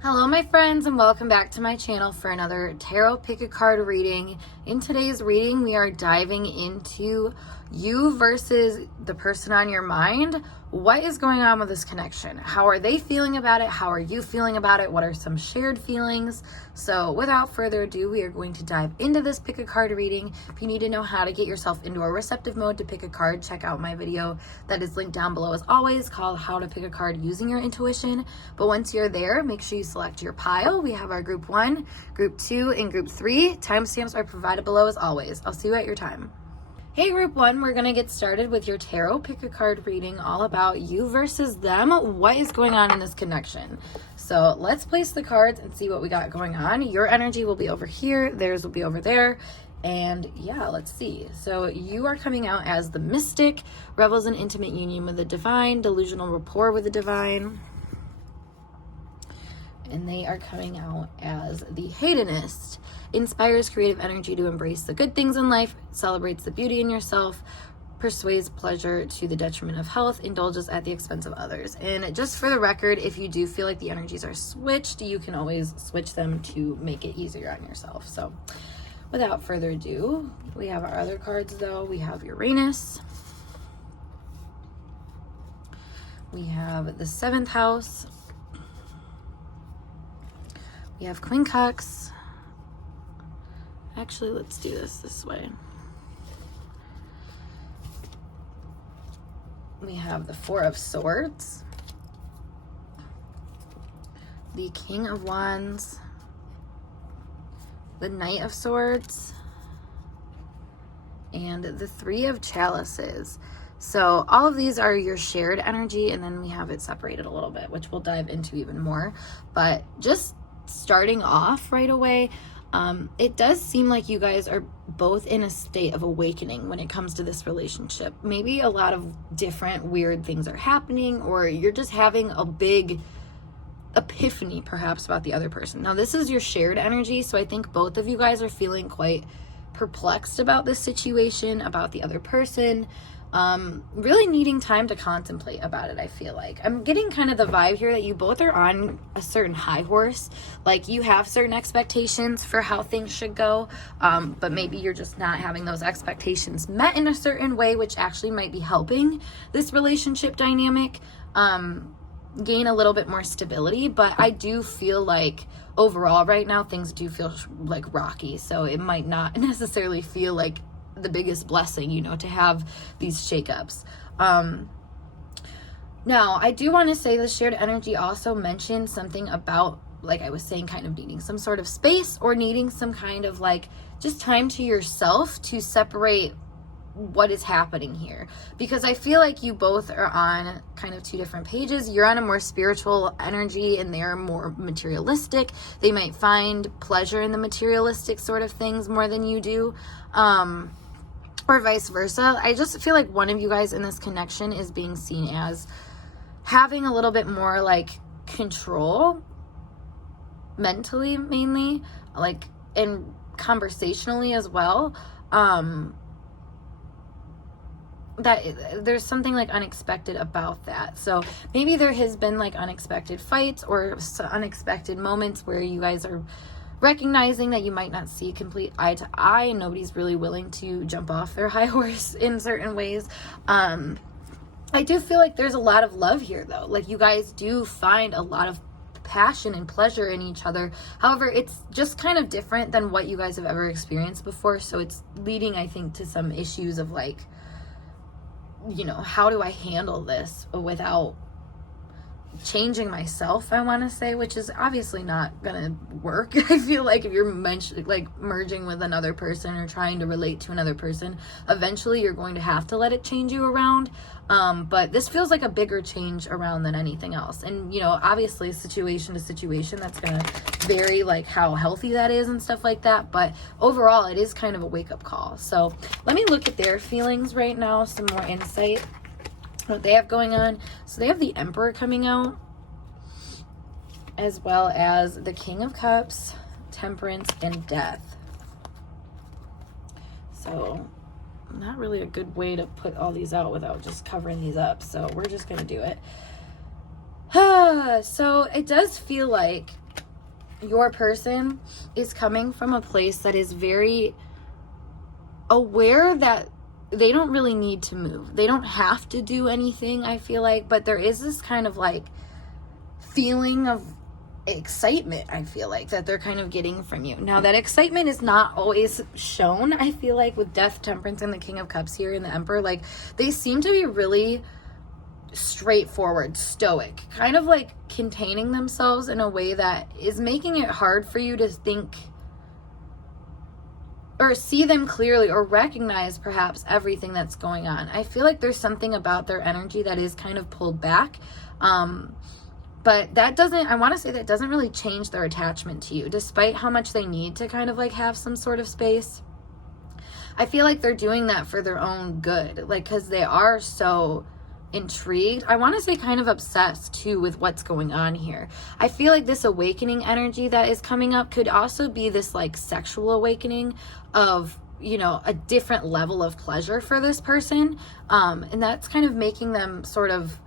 Hello my friends, and welcome back to my channel for another tarot pick a card reading. In today's reading we are diving into you versus the person on your mind. What is going on with this connection? How are they feeling about it? How are you feeling about it? What are some shared feelings? So without further ado, we are going to dive into this pick a card reading. If you need to know how to get yourself into a receptive mode to pick a card, check out my video that is linked down below as always, called How to Pick a Card Using Your Intuition. But once you're there, make sure you select your pile. We have our group 1, group 2, and group 3. Timestamps are provided below as always. I'll see you at your time. Hey group 1, we're going to get started with your tarot pick a card reading all about you versus them. What is going on in this connection? So let's place the cards and see what we got going on. Your energy will be over here, theirs will be over there. And yeah, let's see. So you are coming out as the mystic, revels in intimate union with the divine, delusional rapport with the divine. And they are coming out as the hedonist, inspires creative energy to embrace the good things in life, celebrates the beauty in yourself, persuades pleasure to the detriment of health, indulges at the expense of others. And just for the record, if you do feel like the energies are switched, you can always switch them to make it easier on yourself. So without further ado, we have our other cards though. We have Uranus. We have the 7th house. We have Quincux. Actually, let's do this way. We have the 4 of Swords, the King of Wands, the Knight of Swords, and the 3 of Chalices. So all of these are your shared energy, and then we have it separated a little bit, which we'll dive into even more. But just starting off right away, it does seem like you guys are both in a state of awakening when it comes to this relationship. Maybe a lot of different weird things are happening, or you're just having a big epiphany perhaps about the other person. Now this is your shared energy, so I think both of you guys are feeling quite perplexed about this situation, about the other person, really needing time to contemplate about it. I feel like I'm getting kind of the vibe here that you both are on a certain high horse, like you have certain expectations for how things should go, but maybe you're just not having those expectations met in a certain way, which actually might be helping this relationship dynamic gain a little bit more stability. But I do feel like overall right now things do feel like rocky, so it might not necessarily feel like the biggest blessing, you know, to have these shakeups. Now I do want to say the shared energy also mentioned something about, like I was saying, kind of needing some sort of space, or needing some kind of like just time to yourself to separate what is happening here, because I feel like you both are on kind of 2 different pages. You're on a more spiritual energy and they're more materialistic. They might find pleasure in the materialistic sort of things more than you do, or vice versa. I just feel like one of you guys in this connection is being seen as having a little bit more like control mentally, mainly, like, and conversationally as well. That there's something like unexpected about that. So maybe there has been like unexpected fights or unexpected moments where you guys are recognizing that you might not see complete eye to eye, and nobody's really willing to jump off their high horse in certain ways. I do feel like there's a lot of love here though. Like you guys do find a lot of passion and pleasure in each other. However, it's just kind of different than what you guys have ever experienced before. So it's leading, I think, to some issues of like, you know, how do I handle this without changing myself, I want to say, which is obviously not gonna work. I feel like if you're merging with another person or trying to relate to another person, eventually you're going to have to let it change you around. But this feels like a bigger change around than anything else. And, you know, obviously situation to situation, that's gonna vary, like how healthy that is and stuff like that. But overall, it is kind of a wake-up call. So let me look at their feelings right now, some more insight, what they have going on. So they have the Emperor coming out, as well as the King of Cups, Temperance, and Death. So not really a good way to put all these out without just covering these up, so we're just gonna do it. So it does feel like your person is coming from a place that is very aware that they don't really need to move. They don't have to do anything, I feel like, but there is this kind of like feeling of excitement, I feel like, that they're kind of getting from you. Now, that excitement is not always shown, I feel like, with Death, Temperance, and the King of Cups here and the Emperor. Like, they seem to be really straightforward, stoic, kind of like containing themselves in a way that is making it hard for you to think or see them clearly or recognize perhaps everything that's going on. I feel like there's something about their energy that is kind of pulled back. But that doesn't, I want to say that doesn't really change their attachment to you, despite how much they need to kind of like have some sort of space. I feel like they're doing that for their own good, like, because they are so intrigued. I want to say kind of obsessed too with what's going on here. I feel like this awakening energy that is coming up could also be this like sexual awakening of, you know, a different level of pleasure for this person. And that's kind of making them sort of,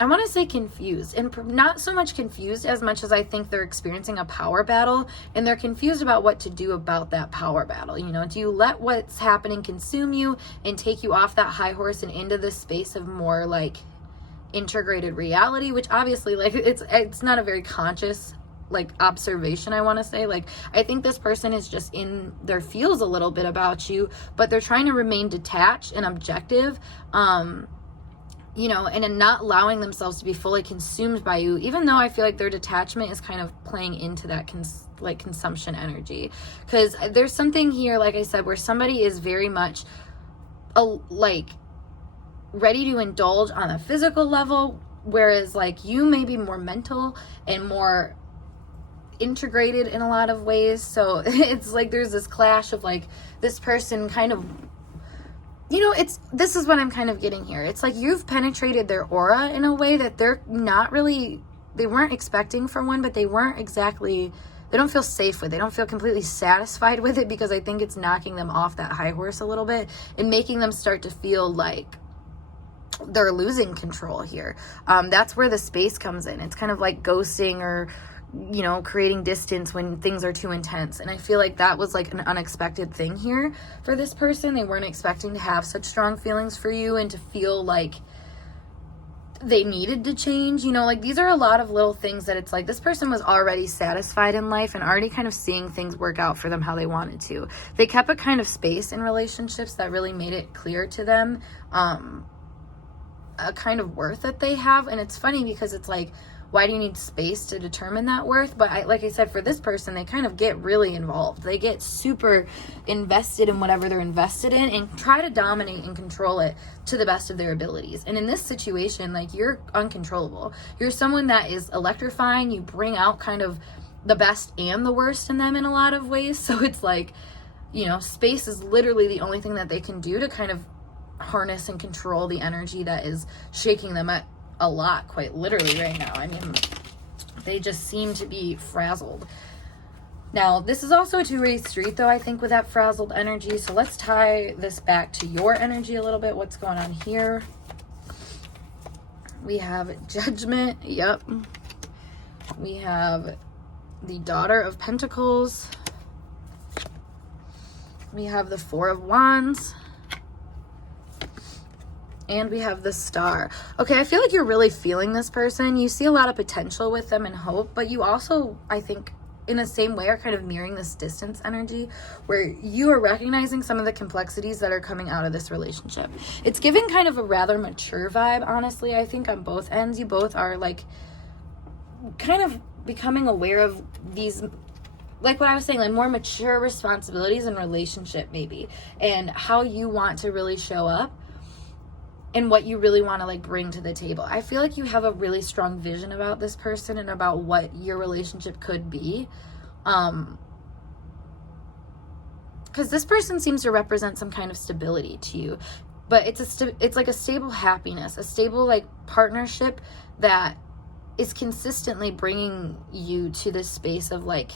I want to say confused, and not so much confused as much as I think they're experiencing a power battle, and they're confused about what to do about that power battle. You know, do you let what's happening consume you and take you off that high horse and into this space of more like integrated reality, which obviously like it's not a very conscious like observation, I want to say. Like, I think this person is just in their feels a little bit about you, but they're trying to remain detached and objective, you know, and in not allowing themselves to be fully consumed by you, even though I feel like their detachment is kind of playing into that consumption energy. Because there's something here, like I said, where somebody is very much like ready to indulge on a physical level, whereas like you may be more mental and more integrated in a lot of ways. So it's like there's this clash of like this person kind of, you know, this is what I'm kind of getting here. It's like you've penetrated their aura in a way that they're not really, they weren't expecting from one, but they don't feel safe with it. They don't feel completely satisfied with it, because I think it's knocking them off that high horse a little bit and making them start to feel like they're losing control here. That's where the space comes in. It's kind of like ghosting or, you know, creating distance when things are too intense. And I feel like that was like an unexpected thing here for this person. They weren't expecting to have such strong feelings for you and to feel like they needed to change. You know, like these are a lot of little things that it's like this person was already satisfied in life and already kind of seeing things work out for them how they wanted to. They kept a kind of space in relationships that really made it clear to them a kind of worth that they have. And it's funny because it's like, why do you need space to determine that worth? But like I said, for this person, they kind of get really involved. They get super invested in whatever they're invested in and try to dominate and control it to the best of their abilities. And in this situation, like, you're uncontrollable. You're someone that is electrifying. You bring out kind of the best and the worst in them in a lot of ways. So it's like, you know, space is literally the only thing that they can do to kind of harness and control the energy that is shaking them at a lot, quite literally right now. I mean, they just seem to be frazzled. Now, this is also a two-way street, though, I think, with that frazzled energy. So let's tie this back to your energy a little bit. What's going on here? We have Judgment. Yep. We have the Daughter of Pentacles. We have the Four of Wands. And we have the Star. Okay, I feel like you're really feeling this person. You see a lot of potential with them and hope, but you also, I think, in the same way are kind of mirroring this distance energy where you are recognizing some of the complexities that are coming out of this relationship. It's giving kind of a rather mature vibe, honestly, I think, on both ends. You both are like kind of becoming aware of these, like what I was saying, like more mature responsibilities in relationship maybe, and how you want to really show up and what you really want to like bring to the table. I feel like you have a really strong vision about this person and about what your relationship could be. Because this person seems to represent some kind of stability to you, but it's like a stable happiness, a stable like partnership that is consistently bringing you to this space of like,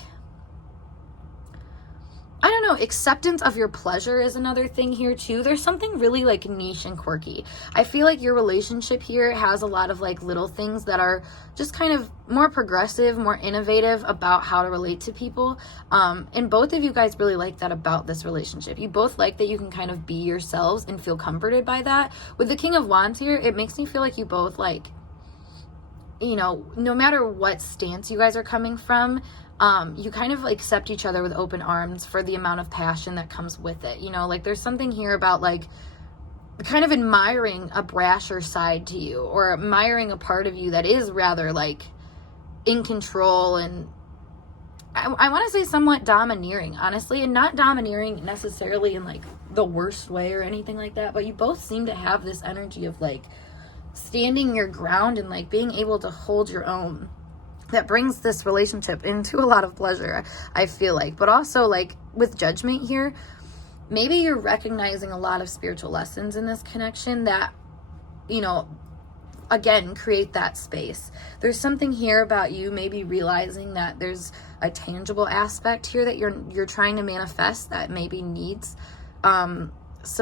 I don't know, acceptance of your pleasure is another thing here too. There's something really like niche and quirky. I feel like your relationship here has a lot of like little things that are just kind of more progressive, more innovative about how to relate to people. And both of you guys really like that about this relationship. You both like that you can kind of be yourselves and feel comforted by that. With the King of Wands here, it makes me feel like you both like, you know, no matter what stance you guys are coming from, you kind of like accept each other with open arms for the amount of passion that comes with it. You know, like there's something here about like kind of admiring a brasher side to you, or admiring a part of you that is rather like in control and I want to say somewhat domineering, honestly, and not domineering necessarily in like the worst way or anything like that, but you both seem to have this energy of like standing your ground and like being able to hold your own. That brings this relationship into a lot of pleasure, I feel like. But also, like, with Judgment here, maybe you're recognizing a lot of spiritual lessons in this connection that, you know, again, create that space. There's something here about you maybe realizing that there's a tangible aspect here that you're trying to manifest that maybe needs some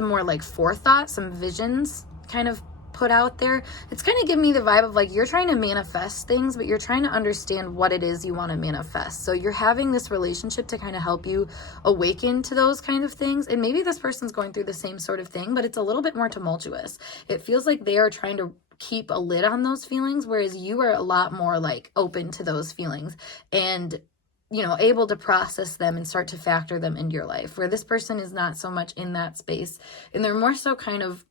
more, like, forethought, some visions kind of put out there. It's kind of giving me the vibe of like you're trying to manifest things, but you're trying to understand what it is you want to manifest. So you're having this relationship to kind of help you awaken to those kind of things. And maybe this person's going through the same sort of thing, but it's a little bit more tumultuous. It feels like they are trying to keep a lid on those feelings, whereas you are a lot more like open to those feelings and, you know, able to process them and start to factor them into your life, where this person is not so much in that space and they're more so kind of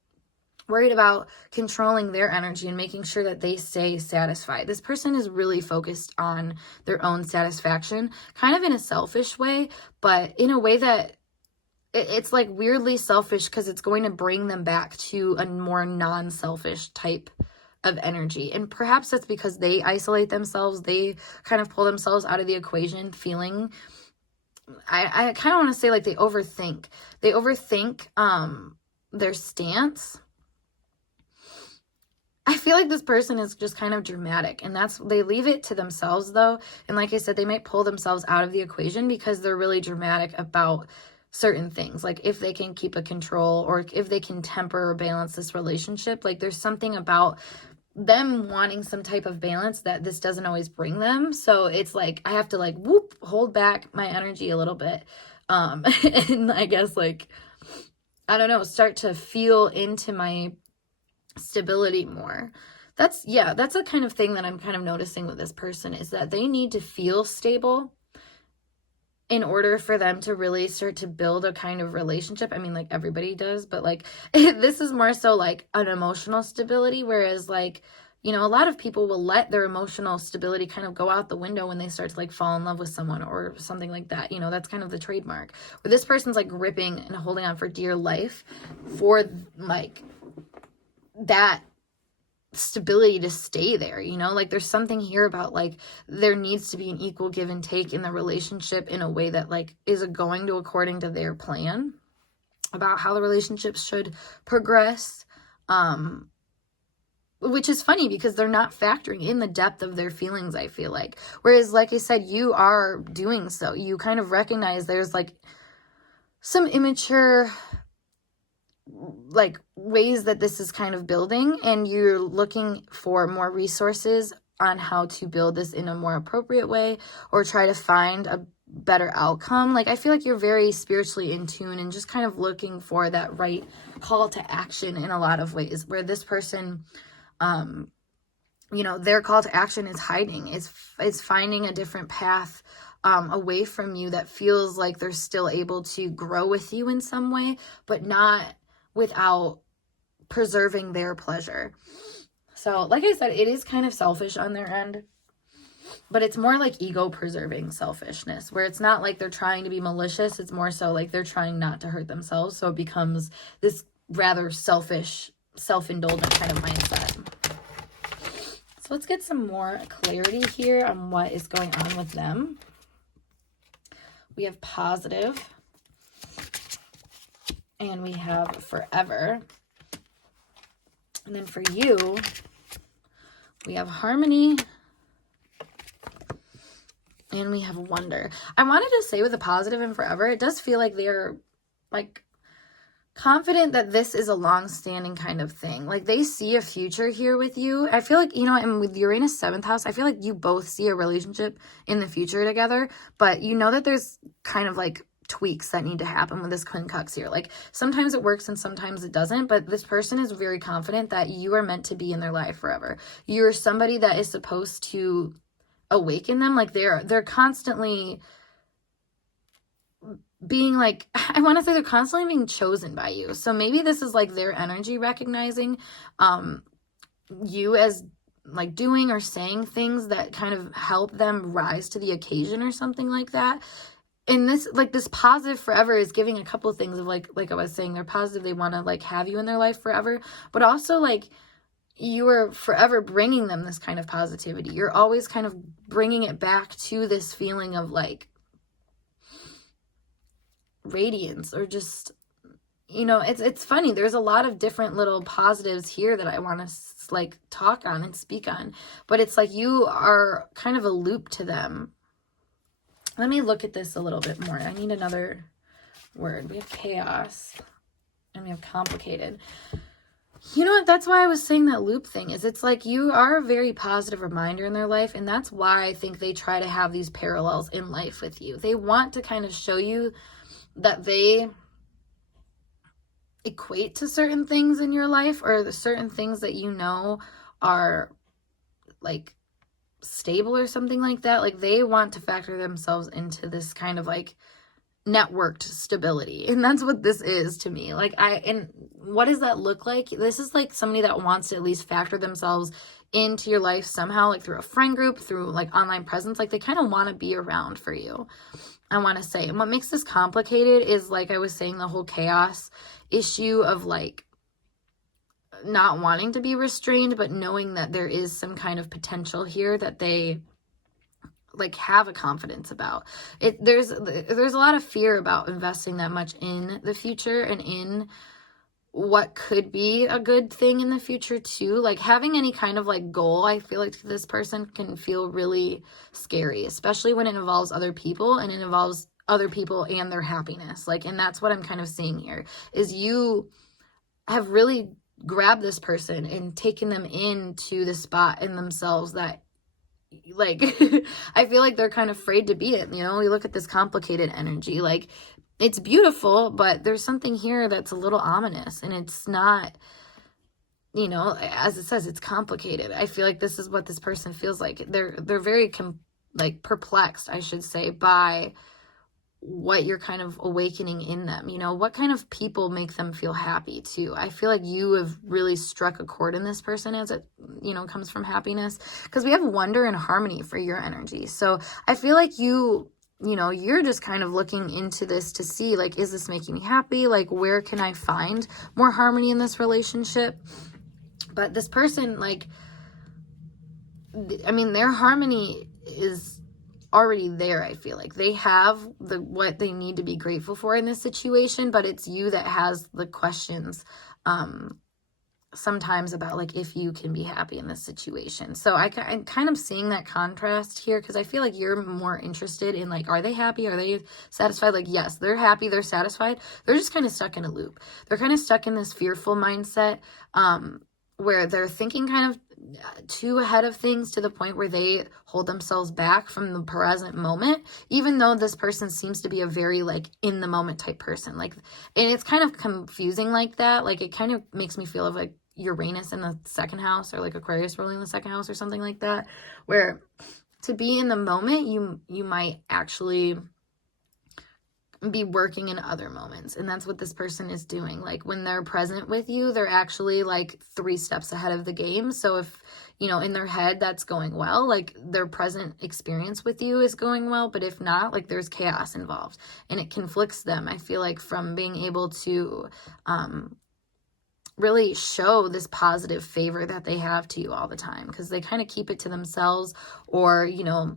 worried about controlling their energy and making sure that they stay satisfied. This person is really focused on their own satisfaction, kind of in a selfish way, but in a way that it's like weirdly selfish because it's going to bring them back to a more non-selfish type of energy. And perhaps that's because they isolate themselves. They kind of pull themselves out of the equation, feeling, I kind of want to say like they overthink. They overthink their stance. I feel like this person is just kind of dramatic, and they leave it to themselves though. And like I said, they might pull themselves out of the equation because they're really dramatic about certain things. Like if they can keep a control or if they can temper or balance this relationship, like there's something about them wanting some type of balance that this doesn't always bring them. So it's like, I have to like, hold back my energy a little bit. And I guess like, I don't know, start to feel into my stability more. That's a kind of thing that I'm kind of noticing with this person, is that they need to feel stable in order for them to really start to build a kind of relationship. I mean, like everybody does, but like this is more so like an emotional stability, whereas like, you know, a lot of people will let their emotional stability kind of go out the window when they start to like fall in love with someone or something like that. You know, that's kind of the trademark, where this person's like gripping and holding on for dear life for like that stability to stay there, you know. Like there's something here about like there needs to be an equal give and take in the relationship in a way that like is going to according to their plan about how the relationship should progress, which is funny because they're not factoring in the depth of their feelings, I feel like. Whereas like I said, you are doing so. You kind of recognize there's like some immature like ways that this is kind of building, and you're looking for more resources on how to build this in a more appropriate way or try to find a better outcome. Like I feel like you're very spiritually in tune and just kind of looking for that right call to action in a lot of ways, where this person, you know, their call to action is hiding, is finding a different path away from you that feels like they're still able to grow with you in some way, but not without preserving their pleasure. So like I said, it is kind of selfish on their end, but it's more like ego preserving selfishness, where it's not like they're trying to be malicious. It's more so like they're trying not to hurt themselves. So it becomes this rather selfish, self-indulgent kind of mindset. So let's get some more clarity here on what is going on with them. We have positive, and we have forever. And then for you, we have harmony And we have wonder. I wanted to say with a positive and forever, it does feel like they're like confident that this is a long-standing kind of thing. Like they see a future here with you. I feel like, you know, and with Uranus 7th house, I feel like you both see a relationship in the future together, but you know that there's kind of like tweaks that need to happen with this quincunx here. Like sometimes it works and sometimes it doesn't, but this person is very confident that you are meant to be in their life forever. You're somebody that is supposed to awaken them. Like they're constantly being like, I want to say they're constantly being chosen by you. So maybe this is like their energy recognizing you as like doing or saying things that kind of help them rise to the occasion or something like that. And this, like this positive forever is giving a couple of things of like I was saying, they're positive. They want to like have you in their life forever, but also like you are forever bringing them this kind of positivity. You're always kind of bringing it back to this feeling of like radiance, or just, you know, it's funny. There's a lot of different little positives here that I want to like talk on and speak on, but it's like you are kind of a loop to them. Let me look at this a little bit more. I need another word. We have chaos and we have complicated. You know what? That's why I was saying that loop thing is it's like you are a very positive reminder in their life. And that's why I think they try to have these parallels in life with you. They want to kind of show you that they equate to certain things in your life, or the certain things that you know are like stable or something like that. Like they want to factor themselves into this kind of like networked stability, and that's what this is to me. Like and what does that look like? This is like somebody that wants to at least factor themselves into your life somehow, like through a friend group, through like online presence. Like they kind of want to be around for you, I want to say. And what makes this complicated is, like I was saying, the whole chaos issue of like not wanting to be restrained, but knowing that there is some kind of potential here that they like have a confidence about it. There's a lot of fear about investing that much in the future and in what could be a good thing in the future too. Like having any kind of like goal, I feel like this person can feel really scary, especially when it involves other people and it involves other people and their happiness. Like, and that's what I'm kind of seeing here is you have really grabbed this person and taken them into the spot in themselves that like I feel like they're kind of afraid to be it. You know, we look at this complicated energy, like it's beautiful, but there's something here that's a little ominous, and it's not, you know, as it says, it's complicated. I feel like this is what this person feels like. They're very perplexed, I should say, by what you're kind of awakening in them. You know, what kind of people make them feel happy too. I feel like you have really struck a chord in this person as it, you know, comes from happiness, because we have wonder and harmony for your energy. So I feel like you know, you're just kind of looking into this to see, like, is this making me happy? Like, where can I find more harmony in this relationship? But this person, like, I mean, their harmony is already there. I feel like they have what they need to be grateful for in this situation, but it's you that has the questions sometimes about like if you can be happy in this situation. So I'm kind of seeing that contrast here, because I feel like you're more interested in like, are they happy? Are they satisfied? Like, yes, they're happy, they're satisfied. They're just kind of stuck in a loop. They're kind of stuck in this fearful mindset where they're thinking kind of too ahead of things to the point where they hold themselves back from the present moment, even though this person seems to be a very like in the moment type person. Like, and it's kind of confusing like that. Like, it kind of makes me feel of like Uranus in the second house, or like Aquarius ruling the second house or something like that, where to be in the moment, you might actually be working in other moments. And that's what this person is doing. Like, when they're present with you, they're actually like 3 steps ahead of the game. So if, you know, in their head that's going well, like their present experience with you is going well, but if not, like there's chaos involved, and it conflicts them, I feel like, from being able to really show this positive favor that they have to you all the time, because they kind of keep it to themselves, or, you know,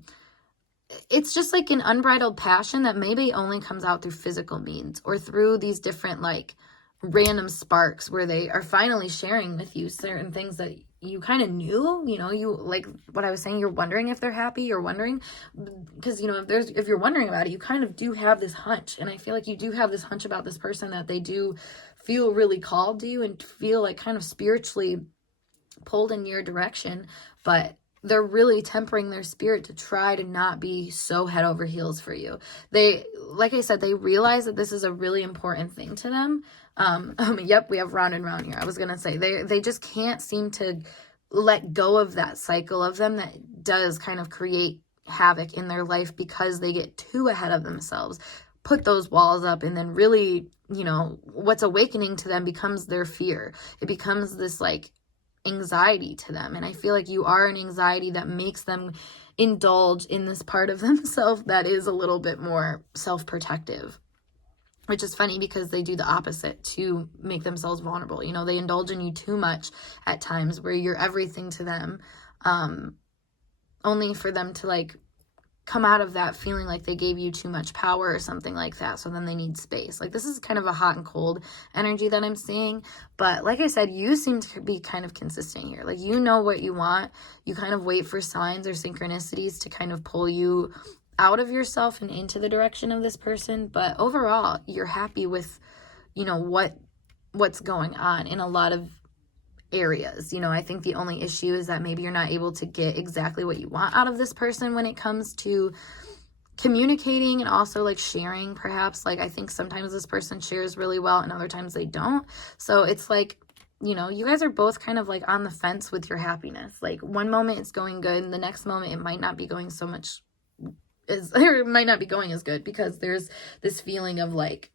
it's just like an unbridled passion that maybe only comes out through physical means, or through these different like random sparks where they are finally sharing with you certain things that you kind of knew, you like what I was saying, you're wondering if they're happy, you're wondering, because, if you're wondering about it, you kind of do have this hunch. And I feel like you do have this hunch about this person, that they do feel really called to you and feel like kind of spiritually pulled in your direction, but they're really tempering their spirit to try to not be so head over heels for you. They, like I said, they realize that this is a really important thing to them. Yep, we have round and round here. I was going to say, they just can't seem to let go of that cycle of them that does kind of create havoc in their life, because they get too ahead of themselves, put those walls up, and then really, what's awakening to them becomes their fear. It becomes this like anxiety to them. And I feel like you are an anxiety that makes them indulge in this part of themselves that is a little bit more self-protective, which is funny because they do the opposite to make themselves vulnerable. They indulge in you too much at times, where you're everything to them, only for them to like come out of that feeling like they gave you too much power or something like that. So then they need space. Like, this is kind of a hot and cold energy that I'm seeing. But like I said, you seem to be kind of consistent here. Like, you know what you want. You kind of wait for signs or synchronicities to kind of pull you out of yourself and into the direction of this person. But overall, you're happy with, what's going on in a lot of areas. I think the only issue is that maybe you're not able to get exactly what you want out of this person when it comes to communicating and also like sharing, perhaps. Like, I think sometimes this person shares really well and other times they don't. So it's like, you guys are both kind of like on the fence with your happiness. Like, one moment it's going good, and the next moment it might not be going so much or it might not be going as good, because there's this feeling of like,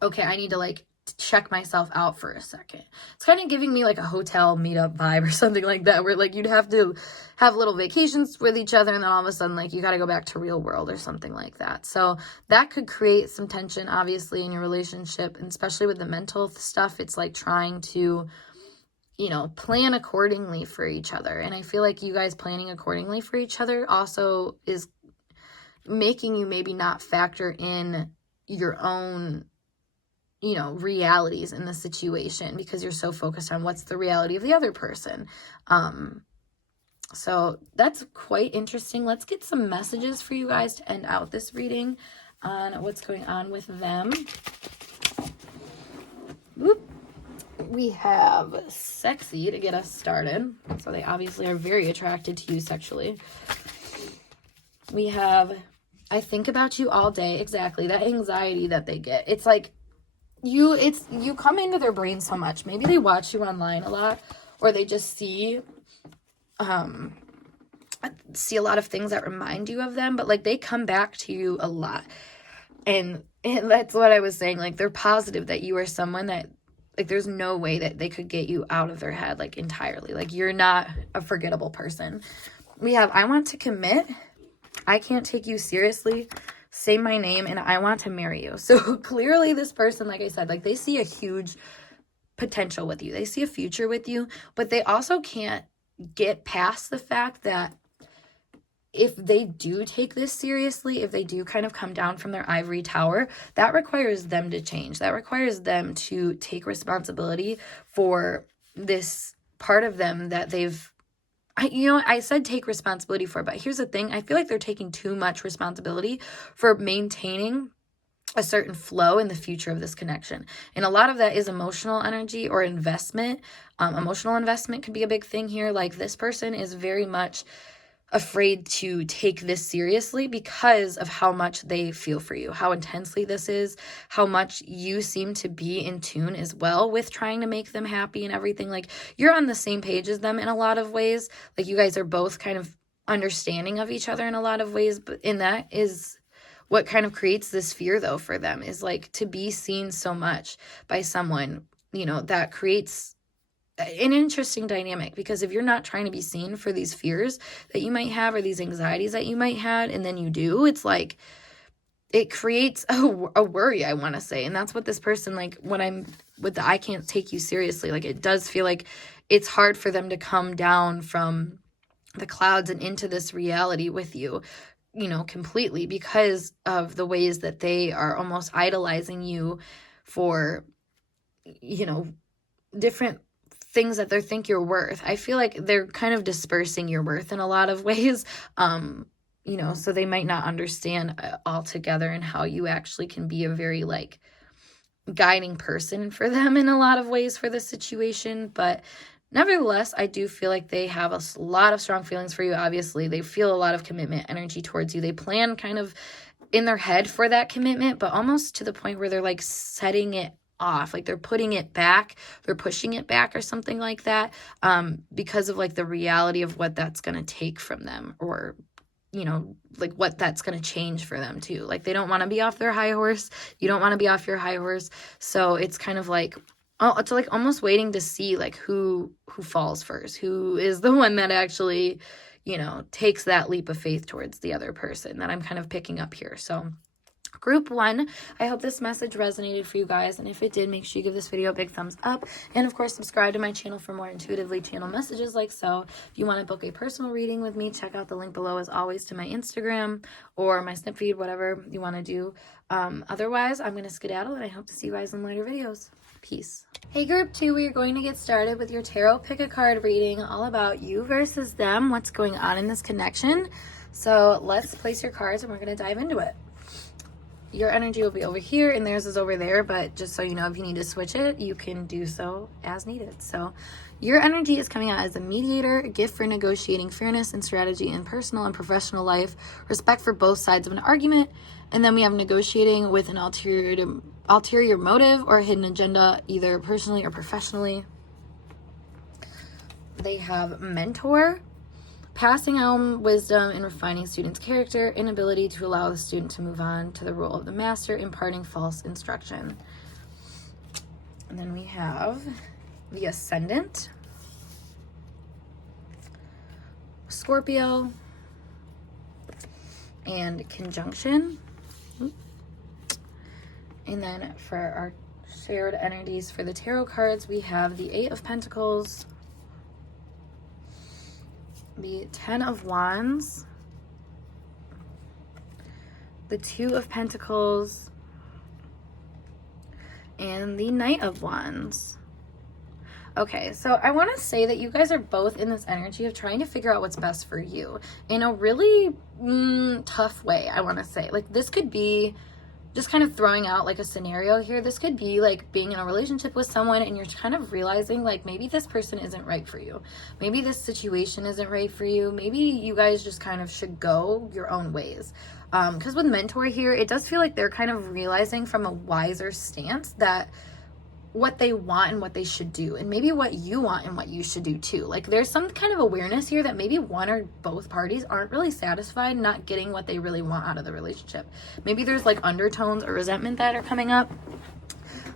okay, I need to like check myself out for a second. It's kind of giving me like a hotel meetup vibe or something like that, where like you'd have to have little vacations with each other, and then all of a sudden like you got to go back to real world or something like that. So that could create some tension, obviously, in your relationship, and especially with the mental stuff. It's like trying to plan accordingly for each other. And I feel like you guys planning accordingly for each other also is making you maybe not factor in your own realities in the situation, because you're so focused on what's the reality of the other person. So that's quite interesting. Let's get some messages for you guys to end out this reading on what's going on with them. Whoop. We have sexy to get us started. So they obviously are very attracted to you sexually. We have, I think about you all day. Exactly. That anxiety that they get. It's like, you come into their brain so much. Maybe they watch you online a lot, or they just see a lot of things that remind you of them, but like they come back to you a lot. And that's what I was saying. Like, they're positive that you are someone that, like, there's no way that they could get you out of their head, like, entirely. Like, you're not a forgettable person. We have, I want to commit. I can't take you seriously. Say my name, and I want to marry you. So clearly this person, like I said, like, they see a huge potential with you. They see a future with you, but they also can't get past the fact that if they do take this seriously, if they do kind of come down from their ivory tower, that requires them to change. That requires them to take responsibility for this part of them that they've, I said take responsibility for, but here's the thing. I feel like they're taking too much responsibility for maintaining a certain flow in the future of this connection. And a lot of that is emotional energy or investment. Emotional investment could be a big thing here. Like, this person is very much afraid to take this seriously because of how much they feel for you, how intensely this is, how much you seem to be in tune as well with trying to make them happy and everything. Like, you're on the same page as them in a lot of ways. Like, you guys are both kind of understanding of each other in a lot of ways, but in that is what kind of creates this fear, though, for them, is like to be seen so much by someone, that creates an interesting dynamic, because if you're not trying to be seen for these fears that you might have or these anxieties that you might have, and then you do, it's like it creates a worry, I want to say. And that's what this person, like, when I'm with the I can't take you seriously, like, it does feel like it's hard for them to come down from the clouds and into this reality with you, completely, because of the ways that they are almost idolizing you for, different things that they think you're worth. I feel like they're kind of dispersing your worth in a lot of ways. You know, so they might not understand altogether and how you actually can be a very like guiding person for them in a lot of ways for this situation. But nevertheless, I do feel like they have a lot of strong feelings for you. Obviously, they feel a lot of commitment energy towards you. They plan kind of in their head for that commitment, but almost to the point where they're like setting it off, like they're putting it back, they're pushing it back or something like that, because of like the reality of what that's going to take from them, or you know, like what that's going to change for them too. Like they don't want to be off their high horse. You don't want to be off your high horse. So it's kind of like, oh, it's like almost waiting to see like who falls first, who is the one that actually, you know, takes that leap of faith towards the other person that I'm kind of picking up here. So Group 1, I hope this message resonated for you guys, and if it did, make sure you give this video a big thumbs up, and of course subscribe to my channel for more intuitively channeled messages like so. If you want to book a personal reading with me, check out the link below as always to my Instagram or my snip feed, whatever you want to do. Otherwise, I'm going to skedaddle, and I hope to see you guys in later videos. Peace. Hey Group 2, we are going to get started with your tarot pick a card reading all about you versus them, what's going on in this connection. So let's place your cards and we're going to dive into it. Your energy will be over here and theirs is over there, but just so you know, if you need to switch it, you can do so as needed. So your energy is coming out as a mediator, a gift for negotiating fairness and strategy in personal and professional life, respect for both sides of an argument, and then we have negotiating with an ulterior motive or a hidden agenda, either personally or professionally. They have mentor, passing on wisdom and refining student's character, inability to allow the student to move on to the role of the master, imparting false instruction. And then we have the ascendant, Scorpio, and conjunction. And then for our shared energies for the tarot cards, we have the 8 of Pentacles, the 10 of Wands, the 2 of Pentacles, and the Knight of Wands. Okay, so I want to say that you guys are both in this energy of trying to figure out what's best for you in a really tough way, I want to say. Like, this could be just kind of throwing out like a scenario here. This could be like being in a relationship with someone and you're kind of realizing like maybe this person isn't right for you. Maybe this situation isn't right for you. Maybe you guys just kind of should go your own ways. Because with mentor here, it does feel like they're kind of realizing from a wiser stance that what they want and what they should do, and maybe what you want and what you should do too. Like there's some kind of awareness here that maybe one or both parties aren't really satisfied, not getting what they really want out of the relationship. Maybe there's like undertones or resentment that are coming up.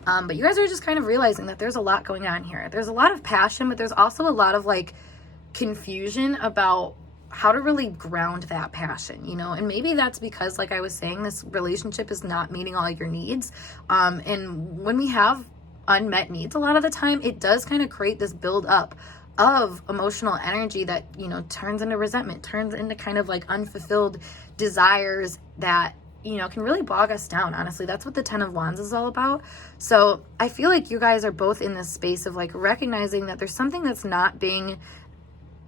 But you guys are just kind of realizing that there's a lot going on here. There's a lot of passion, but there's also a lot of like confusion about how to really ground that passion, you know? And maybe that's because, like I was saying, this relationship is not meeting all your needs. And when we have unmet needs, a lot of the time it does kind of create this build up of emotional energy that, you know, turns into resentment, turns into kind of like unfulfilled desires that, you know, can really bog us down. Honestly, that's what the 10 of Wands is all about. So I feel like you guys are both in this space of like recognizing that there's something that's not being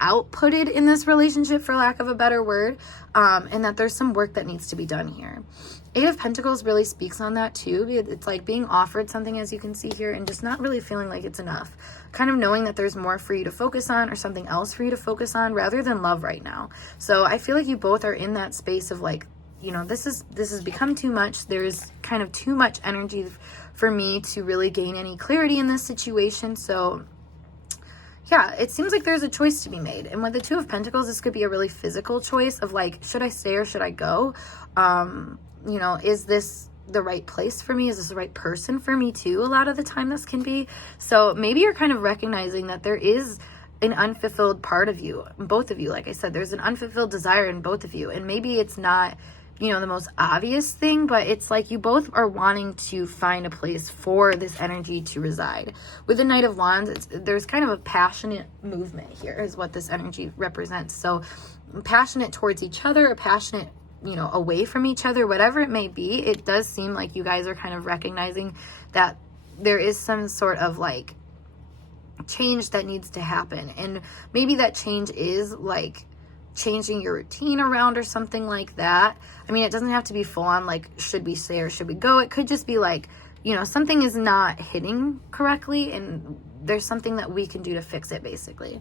outputted in this relationship, for lack of a better word, and that there's some work that needs to be done here. 8 of Pentacles really speaks on that too. It's like being offered something, as you can see here, and just not really feeling like it's enough. Kind of knowing that there's more for you to focus on or something else for you to focus on rather than love right now. So I feel like you both are in that space of like, you know, this has become too much. There's kind of too much energy for me to really gain any clarity in this situation. So yeah, it seems like there's a choice to be made. And with the 2 of Pentacles, this could be a really physical choice of like, should I stay or should I go? You know, is this the right place for me? Is this the right person for me too? A lot of the time this can be. So maybe you're kind of recognizing that there is an unfulfilled part of you, both of you. Like I said, there's an unfulfilled desire in both of you. And maybe it's not, you know, the most obvious thing, but it's like you both are wanting to find a place for this energy to reside. With the Knight of Wands, there's kind of a passionate movement here is what this energy represents. So passionate towards each other, or passionate, you know, away from each other, whatever it may be. It does seem like you guys are kind of recognizing that there is some sort of like change that needs to happen. And maybe that change is like changing your routine around or something like that. I mean, it doesn't have to be full on like, should we stay or should we go? It could just be like, you know, something is not hitting correctly and there's something that we can do to fix it, basically.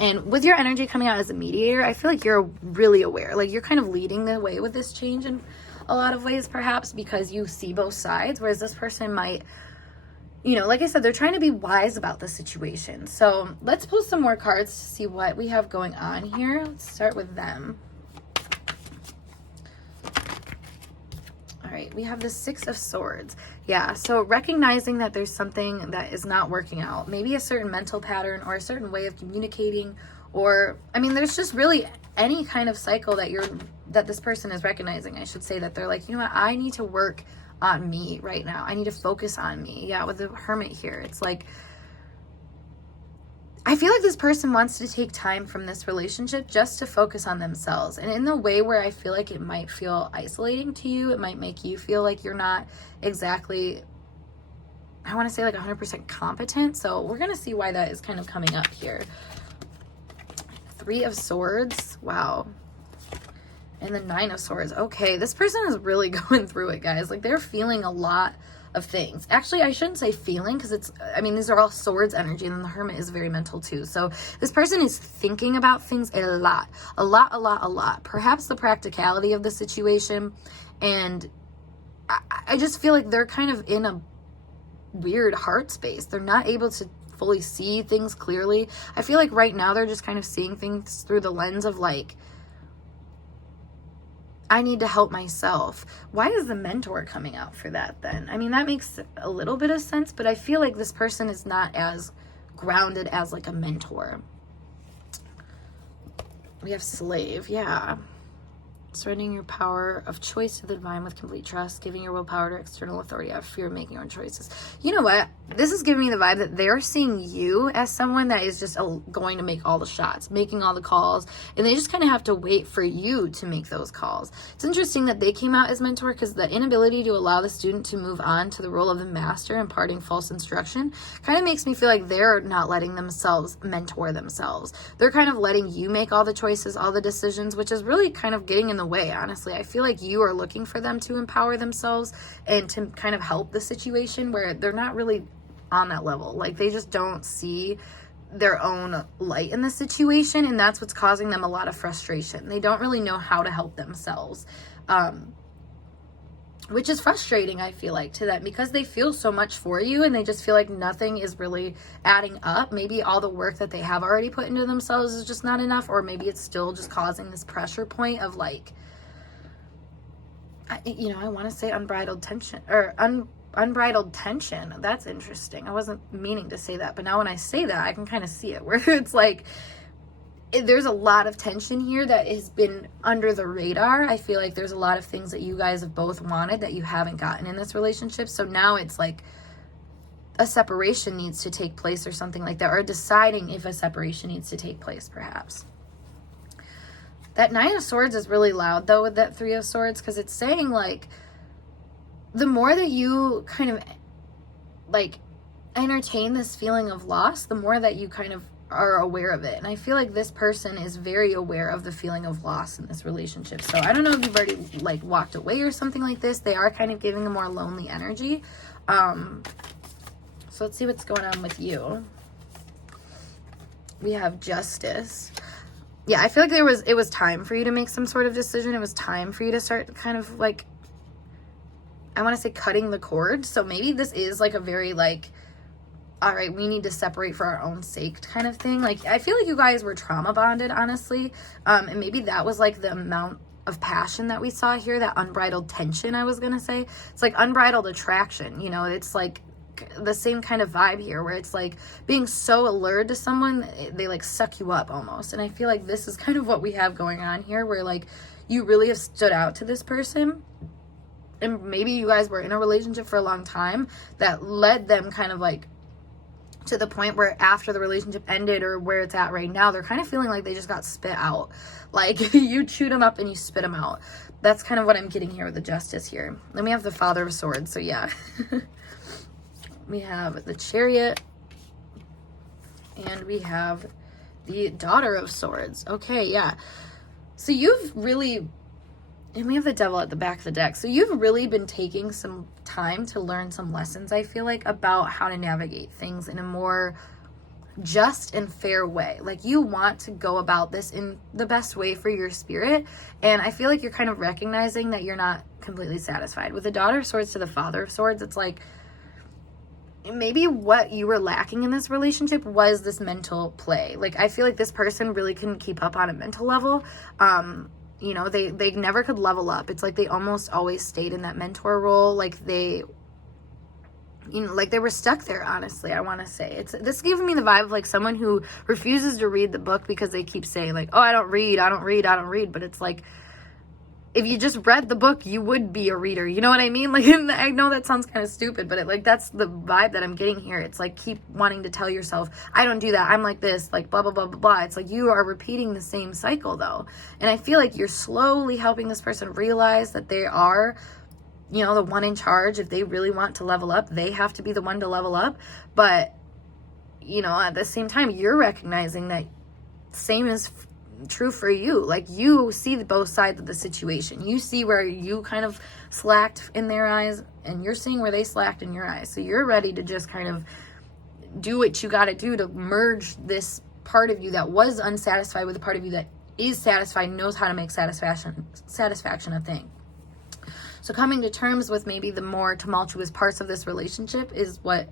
And with your energy coming out as a mediator, I feel like you're really aware. Like, you're kind of leading the way with this change in a lot of ways, perhaps because you see both sides, whereas this person might, you know, like I said, they're trying to be wise about the situation. So let's pull some more cards to see what we have going on here. Let's start with them. All right, we have the Six of Swords. Yeah, so recognizing that there's something that is not working out. Maybe a certain mental pattern or a certain way of communicating, or, I mean, there's just really any kind of cycle that this person is recognizing, I should say, that they're like, you know what, I need to work on me right now. I need to focus on me. Yeah, with the Hermit here, it's like, I feel like this person wants to take time from this relationship just to focus on themselves. And in the way where I feel like it might feel isolating to you, it might make you feel like you're not exactly, I want to say like 100% competent. So we're going to see why that is kind of coming up here. Three of Swords. Wow. And the Nine of Swords. Okay, this person is really going through it, guys. Like, they're feeling a lot of things. Actually, I shouldn't say feeling, because it's, I mean, these are all Swords energy, and then the Hermit is very mental too. So this person is thinking about things a lot. Perhaps the practicality of the situation, and I just feel like they're kind of in a weird heart space. They're not able to fully see things clearly. I feel like right now they're just kind of seeing things through the lens of like, I need to help myself. Why is the Mentor coming out for that then? I mean, that makes a little bit of sense, but I feel like this person is not as grounded as like a mentor. We have Slave, yeah. Surrendering your power of choice to the divine with complete trust, giving your willpower to external authority out of fear of making your own choices. You know what? This is giving me the vibe that they're seeing you as someone that is just going to make all the shots, making all the calls, and they just kind of have to wait for you to make those calls. It's interesting that they came out as mentor, because the inability to allow the student to move on to the role of the master, imparting false instruction, kind of makes me feel like they're not letting themselves mentor themselves. They're kind of letting you make all the choices, all the decisions, which is really kind of getting in the way, honestly. I feel like you are looking for them to empower themselves and to kind of help the situation, where they're not really on that level. Like, they just don't see their own light in the situation, and that's what's causing them a lot of frustration. They don't really know how to help themselves, which is frustrating, I feel like, to them, because they feel so much for you and they just feel like nothing is really adding up. Maybe all the work that they have already put into themselves is just not enough, or maybe it's still just causing this pressure point of like, I want to say unbridled tension, or unbridled tension. That's interesting. I wasn't meaning to say that, but now when I say that, I can kind of see it, where it's like, there's a lot of tension here that has been under the radar. I feel like there's a lot of things that you guys have both wanted that you haven't gotten in this relationship. So now it's like a separation needs to take place or something like that, or deciding if a separation needs to take place, perhaps. That Nine of Swords is really loud, though, with that Three of Swords, because it's saying, like, the more that you kind of, like, entertain this feeling of loss, the more that you kind of are aware of it. And I feel like this person is very aware of the feeling of loss in this relationship. So I don't know if you've already, like, walked away or something like this. They are kind of giving a more lonely energy. So let's see what's going on with you. We have Justice. Yeah, I feel like it was time for you to make some sort of decision. It was time for you to start kind of, like, I want to say cutting the cord. So maybe this is like a very, like, all right, we need to separate for our own sake kind of thing. Like, I feel like you guys were trauma bonded, honestly. And maybe that was like the amount of passion that we saw here, that unbridled tension, I was going to say. It's like unbridled attraction, it's like the same kind of vibe here, where it's like being so allured to someone, they like suck you up almost. And I feel like this is kind of what we have going on here, where like you really have stood out to this person. And maybe you guys were in a relationship for a long time that led them kind of like to the point where after the relationship ended, or where it's at right now, they're kind of feeling like they just got spit out. Like, you chewed them up and you spit them out. That's kind of what I'm getting here with the Justice here. Then we have the Father of Swords. So yeah. We have the Chariot. And we have the Daughter of Swords. Okay, yeah. So you've really, and we have the Devil at the back of the deck. So you've really been taking some time to learn some lessons, I feel like, about how to navigate things in a more just and fair way. Like, you want to go about this in the best way for your spirit. And I feel like you're kind of recognizing that you're not completely satisfied. With the Daughter of Swords to the Father of Swords, it's like, maybe what you were lacking in this relationship was this mental play. Like, I feel like this person really couldn't keep up on a mental level. You know, they never could level up. It's like they almost always stayed in that mentor role. Like, they, you know, like they were stuck there, honestly, I want to say. This gives me the vibe of like someone who refuses to read the book because they keep saying like, oh, I don't read. But it's like, if you just read the book, you would be a reader. You know what I mean? Like, I know that sounds kind of stupid, but like, that's the vibe that I'm getting here. It's like, keep wanting to tell yourself, I don't do that. I'm like this, like blah, blah, blah, blah, blah. It's like, you are repeating the same cycle though. And I feel like you're slowly helping this person realize that they are, you know, the one in charge. If they really want to level up, they have to be the one to level up. But, you know, at the same time, you're recognizing that same is true for you. Like, you see both sides of the situation. You see where you kind of slacked in their eyes, and you're seeing where they slacked in your eyes. So you're ready to just kind of do what you got to do to merge this part of you that was unsatisfied with a part of you that is satisfied, knows how to make satisfaction a thing. So coming to terms with maybe the more tumultuous parts of this relationship is what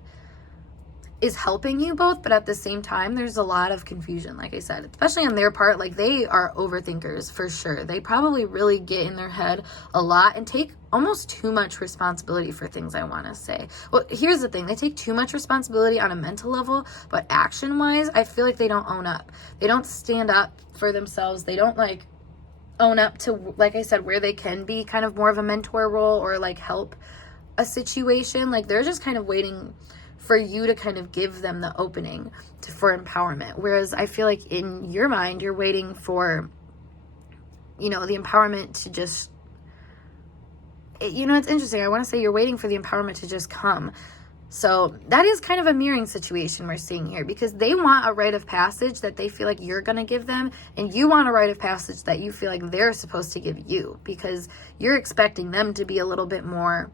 is helping you both, but at the same time, there's a lot of confusion, like I said, especially on their part. Like, they are overthinkers for sure. They probably really get in their head a lot and take almost too much responsibility for things, I want to say. Well, here's the thing. They take too much responsibility on a mental level, but action-wise, I feel like they don't own up. They don't stand up for themselves. They don't, like, own up to, like I said, where they can be kind of more of a mentor role or, like, help a situation. Like, they're just kind of waiting for you to kind of give them the opening for empowerment. Whereas I feel like in your mind, you're waiting for, you know, the empowerment to just, you know, it's interesting. I want to say you're waiting for the empowerment to just come. So that is kind of a mirroring situation we're seeing here, because they want a rite of passage that they feel like you're going to give them, and you want a rite of passage that you feel like they're supposed to give you, because you're expecting them to be a little bit more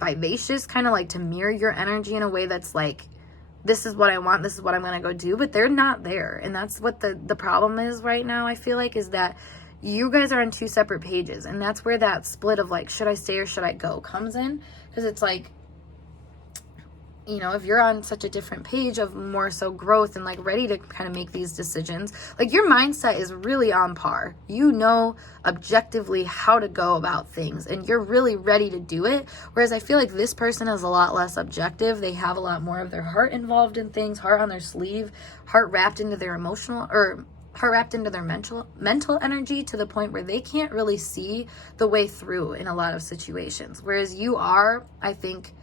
vivacious, kind of like to mirror your energy in a way that's like, this is what I want, this is what I'm going to go do, but they're not there. And that's what the problem is right now, I feel like, is that you guys are on two separate pages, and that's where that split of like, should I stay or should I go comes in. Because it's like, you know, if you're on such a different page of more so growth and like ready to kind of make these decisions, like your mindset is really on par. You know objectively how to go about things, and you're really ready to do it. Whereas I feel like this person is a lot less objective. They have a lot more of their heart involved in things, heart on their sleeve, heart wrapped into their emotional, or heart wrapped into their mental energy, to the point where they can't really see the way through in a lot of situations. Whereas you are, I think,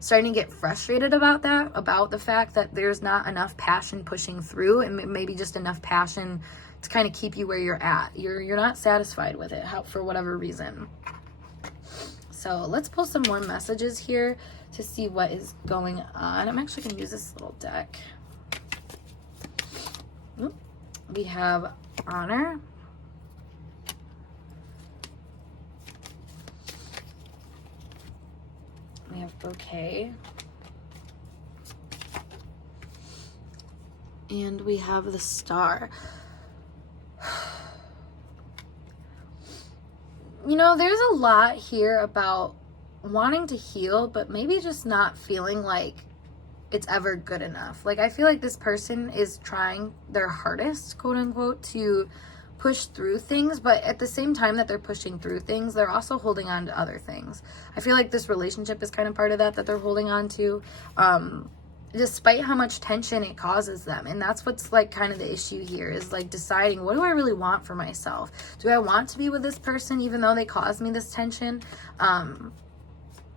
starting to get frustrated about that, about the fact that there's not enough passion pushing through, and maybe just enough passion to kind of keep you where you're at. You're not satisfied with it, for whatever reason. So let's pull some more messages here to see what is going on. I'm actually going to use this little deck. Oop. We have Honor. We have Bouquet. And we have the Star. You know, there's a lot here about wanting to heal, but maybe just not feeling like it's ever good enough. Like, I feel like this person is trying their hardest, quote unquote, to push through things, but at the same time that they're pushing through things, they're also holding on to other things. I feel like this relationship is kind of part of that they're holding on to, despite how much tension it causes them. And that's what's like kind of the issue here, is like deciding, what do I really want for myself? Do I want to be with this person even though they cause me this tension?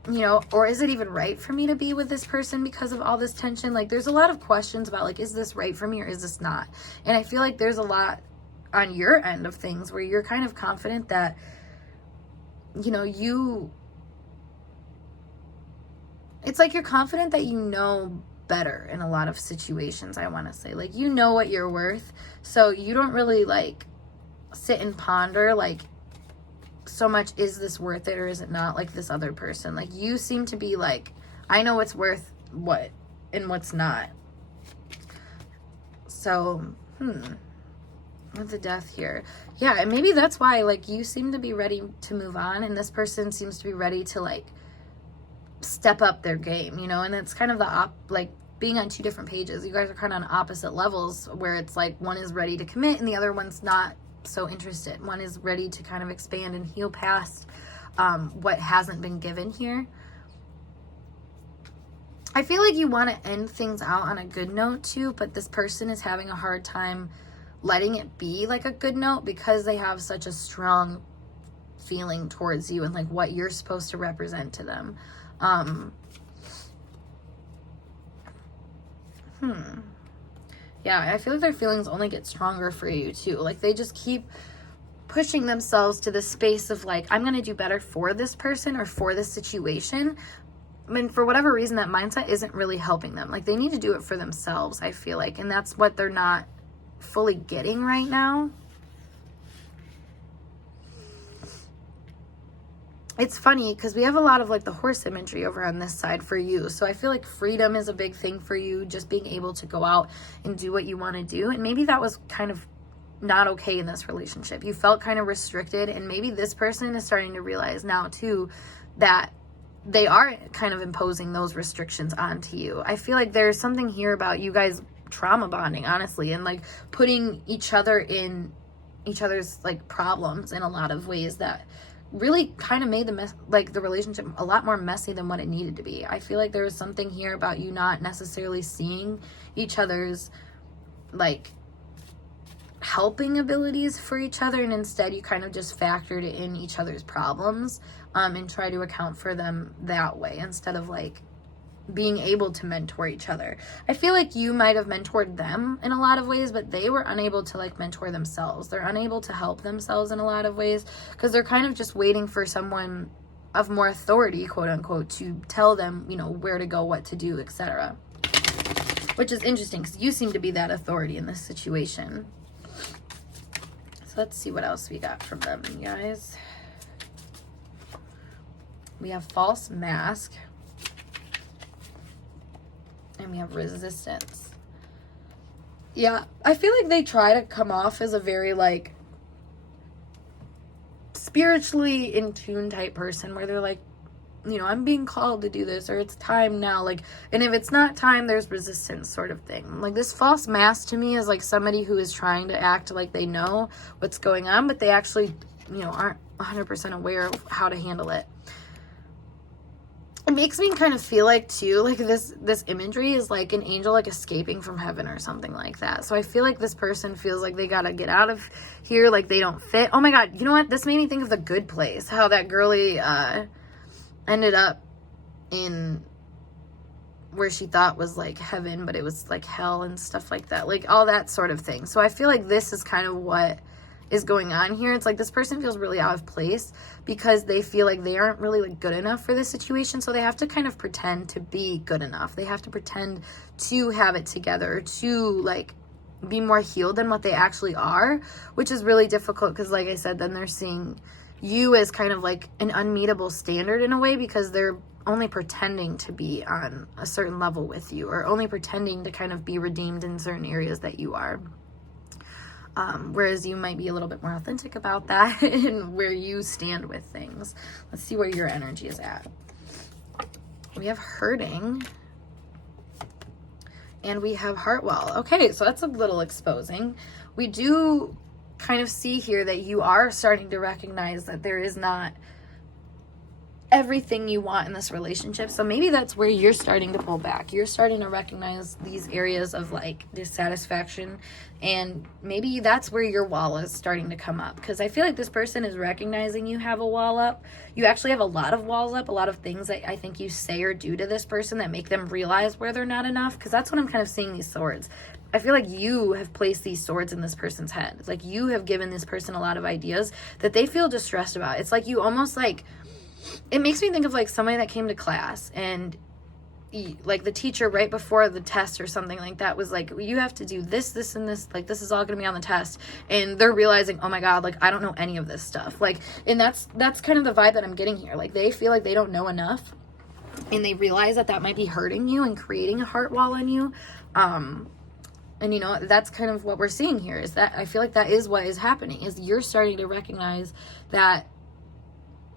You know, or is it even right for me to be with this person because of all this tension? Like, there's a lot of questions about like, is this right for me or is this not? And I feel like there's a lot on your end of things where you're kind of confident that, you know, it's like you're confident that you know better in a lot of situations, I want to say. Like, you know what you're worth, so you don't really, like, sit and ponder, like, so much, is this worth it or is it not, like this other person. Like, you seem to be like, I know what's worth what and what's not. So, with the Death here. Yeah, and maybe that's why, like, you seem to be ready to move on, and this person seems to be ready to, like, step up their game, you know. And it's kind of like being on two different pages. You guys are kind of on opposite levels, where it's like one is ready to commit and the other one's not so interested. One is ready to kind of expand and heal past what hasn't been given here. I feel like you want to end things out on a good note too, but this person is having a hard time letting it be like a good note because they have such a strong feeling towards you and like what you're supposed to represent to them. Yeah, I feel like their feelings only get stronger for you too. Like, they just keep pushing themselves to this space of like, I'm going to do better for this person or for this situation. I mean, for whatever reason, that mindset isn't really helping them. Like, they need to do it for themselves, I feel like. And that's what they're not fully getting right now. It's funny because we have a lot of like the horse imagery over on this side for you. So I feel like freedom is a big thing for you. Just being able to go out and do what you want to do. And maybe that was kind of not okay in this relationship. You felt kind of restricted. And maybe this person is starting to realize now too that they are kind of imposing those restrictions onto you. I feel like there's something here about you guys trauma bonding, honestly, and like putting each other in each other's like problems in a lot of ways that really kind of made the relationship a lot more messy than what it needed to be. I feel like there was something here about you not necessarily seeing each other's like helping abilities for each other, and instead you kind of just factored in each other's problems and try to account for them that way instead of like being able to mentor each other. I feel like you might have mentored them in a lot of ways, but they were unable to like mentor themselves. They're unable to help themselves in a lot of ways because they're kind of just waiting for someone of more authority, quote unquote, to tell them, you know, where to go, what to do, etc. Which is interesting because you seem to be that authority in this situation. So let's see what else we got from them, you guys. We have false mask. And we have resistance. Yeah, I feel like they try to come off as a very like spiritually in tune type person where they're like, you know, I'm being called to do this, or it's time now. Like, and if it's not time, there's resistance sort of thing. Like, this false mask to me is like somebody who is trying to act like they know what's going on, but they actually, you know, aren't 100% aware of how to handle it. It makes me kind of feel like too, like this imagery is like an angel like escaping from heaven or something like that. So I feel like this person feels like they gotta get out of here, like they don't fit. Oh my god, you know what? This made me think of The Good Place, how that girly ended up in where she thought was like heaven, but it was like hell and stuff like that, like all that sort of thing. So I feel like this is kind of what is going on here. It's like this person feels really out of place because they feel like they aren't really like good enough for this situation, so they have to kind of pretend to be good enough. They have to pretend to have it together, to like be more healed than what they actually are, which is really difficult because, like I said, then they're seeing you as kind of like an unmeetable standard in a way because they're only pretending to be on a certain level with you, or only pretending to kind of be redeemed in certain areas that you are. Whereas you might be a little bit more authentic about that and where you stand with things. Let's see where your energy is at. We have hurting. And we have Heartwell. Okay, so that's a little exposing. We do kind of see here that you are starting to recognize that there is not everything you want in this relationship. So maybe that's where you're starting to pull back. You're starting to recognize these areas of like dissatisfaction, and maybe that's where your wall is starting to come up, because I feel like this person is recognizing you have a wall up. You actually have a lot of walls up, a lot of things that I think you say or do to this person that make them realize where they're not enough, because that's what I'm kind of seeing, these swords. I feel like you have placed these swords in this person's head. It's like you have given this person a lot of ideas that they feel distressed about. It's like you almost like, it makes me think of like somebody that came to class and like the teacher right before the test or something like that was like, you have to do this, this, and this, like this is all going to be on the test, and they're realizing, oh my god, like I don't know any of this stuff, like, and that's kind of the vibe that I'm getting here. Like they feel like they don't know enough, and they realize that might be hurting you and creating a heart wall in you. And you know, that's kind of what we're seeing here, is that I feel like that is what is happening, is you're starting to recognize that,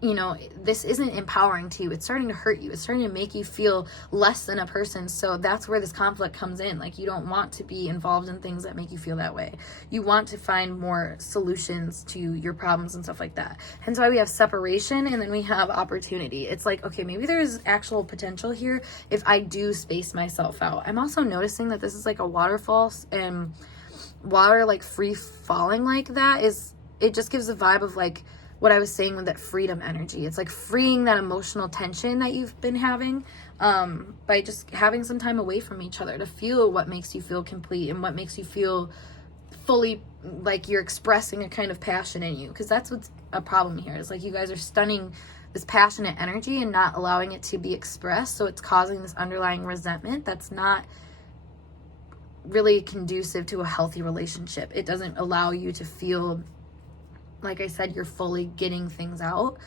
you know, this isn't empowering to you. It's starting to hurt you. It's starting to make you feel less than a person. So that's where this conflict comes in. Like, you don't want to be involved in things that make you feel that way. You want to find more solutions to your problems and stuff like that. Hence why we have separation, and then we have opportunity. It's like, okay, maybe there's actual potential here if I do space myself out. I'm also noticing that this is like a waterfall, and water like free falling like that is, it just gives a vibe of like what I was saying with that freedom energy. It's like freeing that emotional tension that you've been having, by just having some time away from each other to feel what makes you feel complete and what makes you feel fully like you're expressing a kind of passion in you. Because that's what's a problem here, is like you guys are stunning this passionate energy and not allowing it to be expressed. So it's causing this underlying resentment that's not really conducive to a healthy relationship. It doesn't allow you to feel, like I said, you're fully getting things out.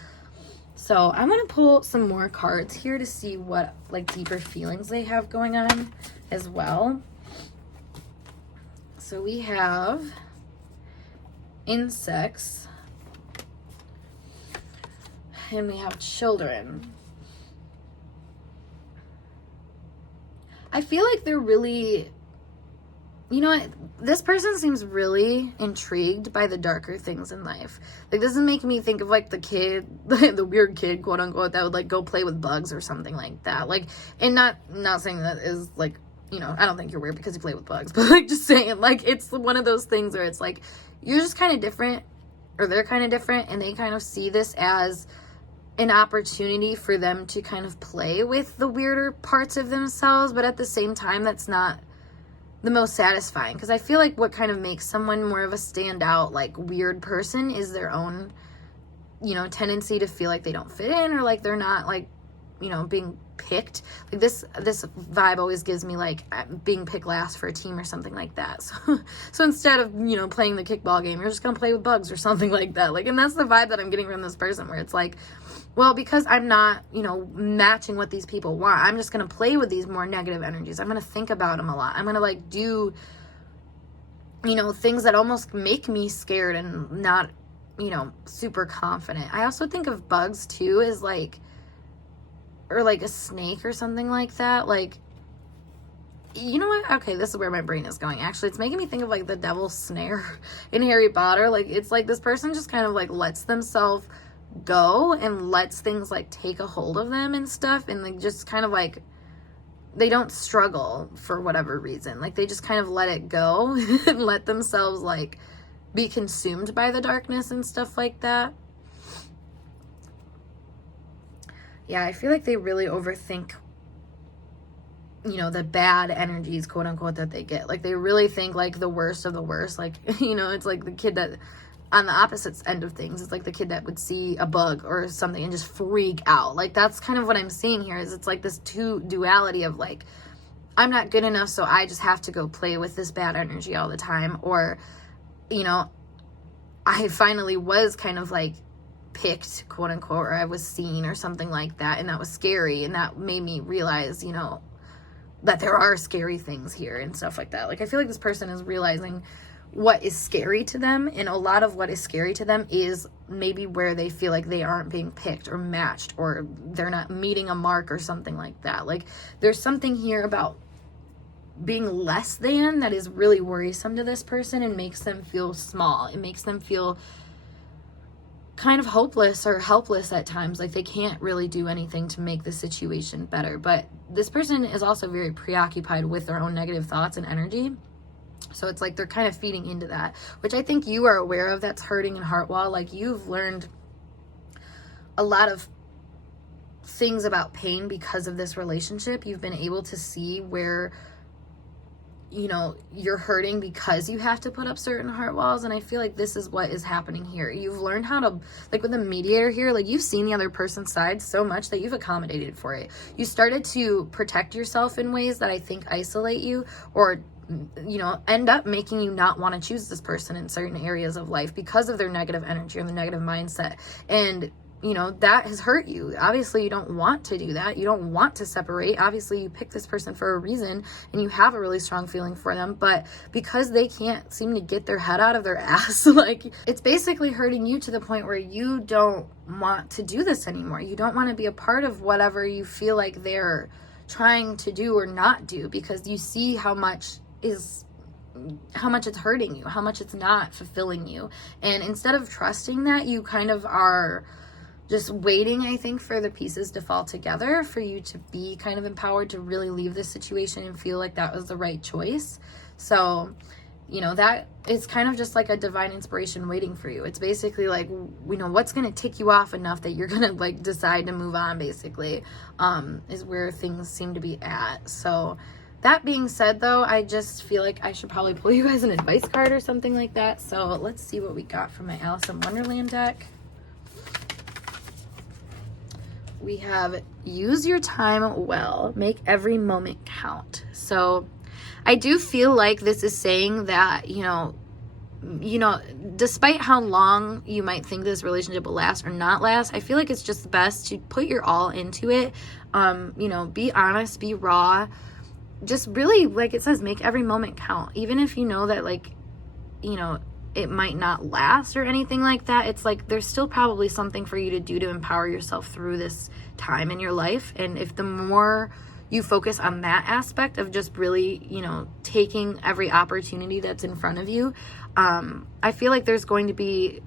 So I'm going to pull some more cards here to see what like deeper feelings they have going on as well. So we have insects, and we have children. I feel like they're really, you know what, this person seems really intrigued by the darker things in life. Like, this is making me think of like the kid, the weird kid, quote unquote, that would like go play with bugs or something like that. Like, and not saying that is like, you know, I don't think you're weird because you play with bugs, but like just saying, like, it's one of those things where it's like, you're just kind of different, or they're kind of different, and they kind of see this as an opportunity for them to kind of play with the weirder parts of themselves, but at the same time, that's not the most satisfying, because I feel like what kind of makes someone more of a standout, like, weird person is their own, you know, tendency to feel like they don't fit in, or like they're not, like, you know, being picked. Like this vibe always gives me like being picked last for a team or something like that. So instead of, you know, playing the kickball game, you're just gonna play with bugs or something like that. Like, and that's the vibe that I'm getting from this person, where it's like, well, because I'm not, you know, matching what these people want, I'm just going to play with these more negative energies. I'm going to think about them a lot. I'm going to like do, you know, things that almost make me scared and not, you know, super confident. I also think of bugs too as like, or like a snake or something like that. Like, you know what? Okay, this is where my brain is going. Actually, it's making me think of like the devil's snare in Harry Potter. Like, it's like this person just kind of like lets themselves go and lets things like take a hold of them and stuff, and like just kind of like they don't struggle for whatever reason. Like, they just kind of let it go and let themselves like be consumed by the darkness and stuff like that. Yeah, I feel like they really overthink, you know, the bad energies, quote unquote, that they get. Like, they really think like the worst of the worst. Like, you know, it's like the kid that, on the opposite end of things, it's like the kid that would see a bug or something and just freak out. Like, that's kind of what I'm seeing here, is it's like this duality of like, I'm not good enough, so I just have to go play with this bad energy all the time. Or, you know, I finally was kind of like picked, quote unquote, or I was seen or something like that, and that was scary, and that made me realize, you know, that there are scary things here and stuff like that. Like, I feel like this person is realizing what is scary to them, and a lot of what is scary to them is maybe where they feel like they aren't being picked or matched, or they're not meeting a mark or something like that. Like, there's something here about being less than that is really worrisome to this person and makes them feel small. It makes them feel kind of hopeless or helpless at times, like they can't really do anything to make the situation better. But this person is also very preoccupied with their own negative thoughts and energy. So it's like they're kind of feeding into that, which I think you are aware of. That's hurting and heart wall. Like, you've learned a lot of things about pain because of this relationship. You've been able to see where you know, you're hurting because you have to put up certain heart walls. And I feel like this is what is happening here. You've learned how to, like with the mediator here, like you've seen the other person's side so much that you've accommodated for it. You started to protect yourself in ways that I think isolate you, or, you know, end up making you not want to choose this person in certain areas of life because of their negative energy or the negative mindset. And you know, that has hurt you. Obviously, you don't want to do that. You don't want to separate. Obviously, you picked this person for a reason and you have a really strong feeling for them. But because they can't seem to get their head out of their ass, like, it's basically hurting you to the point where you don't want to do this anymore. You don't want to be a part of whatever you feel like they're trying to do or not do, because you see how much it's hurting you, how much it's not fulfilling you. And instead of trusting that, you kind of are just waiting, I think, for the pieces to fall together for you to be kind of empowered to really leave this situation and feel like that was the right choice. So, you know, that is kind of just like a divine inspiration waiting for you. It's basically like, you know, what's going to tick you off enough that you're going to like decide to move on, basically, is where things seem to be at. So that being said, though, I just feel like I should probably pull you guys an advice card or something like that. So let's see what we got from my Alice in Wonderland deck. We have use your time well, make every moment count. So I do feel like this is saying that, you know, despite how long you might think this relationship will last or not last, I feel like it's just best to put your all into it. You know, be honest, be raw, just really, like it says, make every moment count. Even if you know that, like, you know, it might not last or anything like that, it's like there's still probably something for you to do to empower yourself through this time in your life. And if the more you focus on that aspect of just really, you know, taking every opportunity that's in front of you, I feel like there's going to be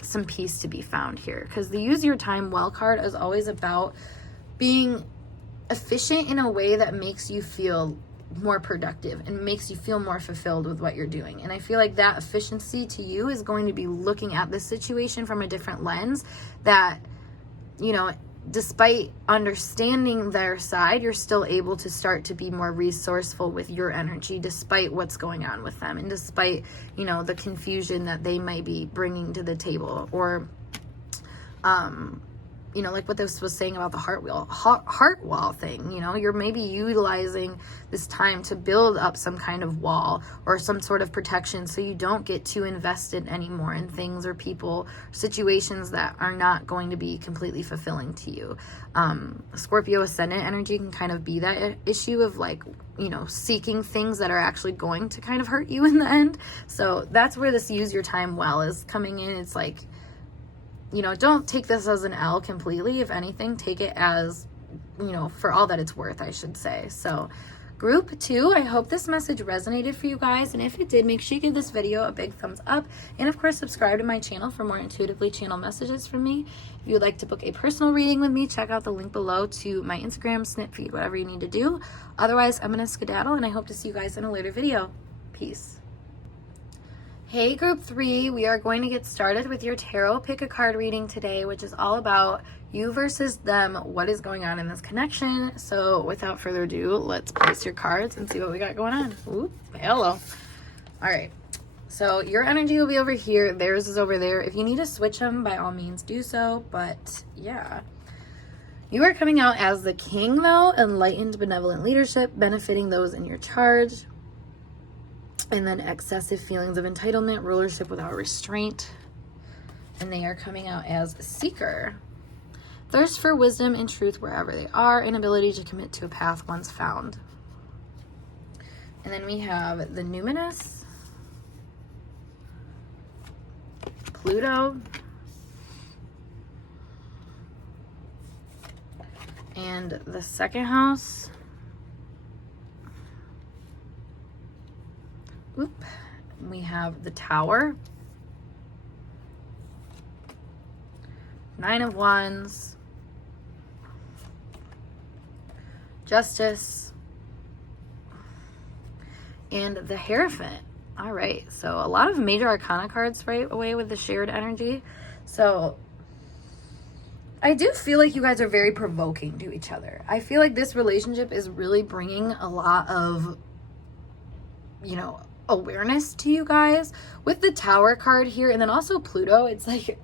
some peace to be found here, because the use your time well card is always about being efficient in a way that makes you feel more productive and makes you feel more fulfilled with what you're doing. And I feel like that efficiency to you is going to be looking at this situation from a different lens, that, you know, despite understanding their side, you're still able to start to be more resourceful with your energy despite what's going on with them, and despite, you know, the confusion that they might be bringing to the table. Or you know, like what this was saying about the heart wall thing, you know, you're maybe utilizing this time to build up some kind of wall or some sort of protection so you don't get too invested anymore in things or people, situations that are not going to be completely fulfilling to you. Scorpio ascendant energy can kind of be that issue of, like, you know, seeking things that are actually going to kind of hurt you in the end. So that's where this use your time well is coming in. It's like, you know, don't take this as an L completely. If anything, take it as, you know, for all that it's worth, I should say. So group 2, I hope this message resonated for you guys. And if it did, make sure you give this video a big thumbs up. And of course, subscribe to my channel for more intuitively channeled messages from me. If you would like to book a personal reading with me, check out the link below to my Instagram, snip feed, whatever you need to do. Otherwise, I'm going to skedaddle, and I hope to see you guys in a later video. Peace. Hey group 3, we are going to get started with your tarot pick a card reading today, which is all about you versus them, what is going on in this connection. So without further ado, let's place your cards and see what we got going on. Ooh, hello. All right, so your energy will be over here, theirs is over there. If you need to switch them, by all means do so, but yeah. You are coming out as the king though, enlightened benevolent leadership, benefiting those in your charge. And then excessive feelings of entitlement, rulership without restraint. And they are coming out as seeker. Thirst for wisdom and truth wherever they are. Inability to commit to a path once found. And then we have the numinous. Pluto. And the second house. Oop. We have the Tower, 9 of Wands, Justice, and the Hierophant. All right, so a lot of major arcana cards right away with the shared energy. So I do feel like you guys are very provoking to each other. I feel like this relationship is really bringing a lot of awareness to you guys. With the Tower card here, and then also Pluto, it's like,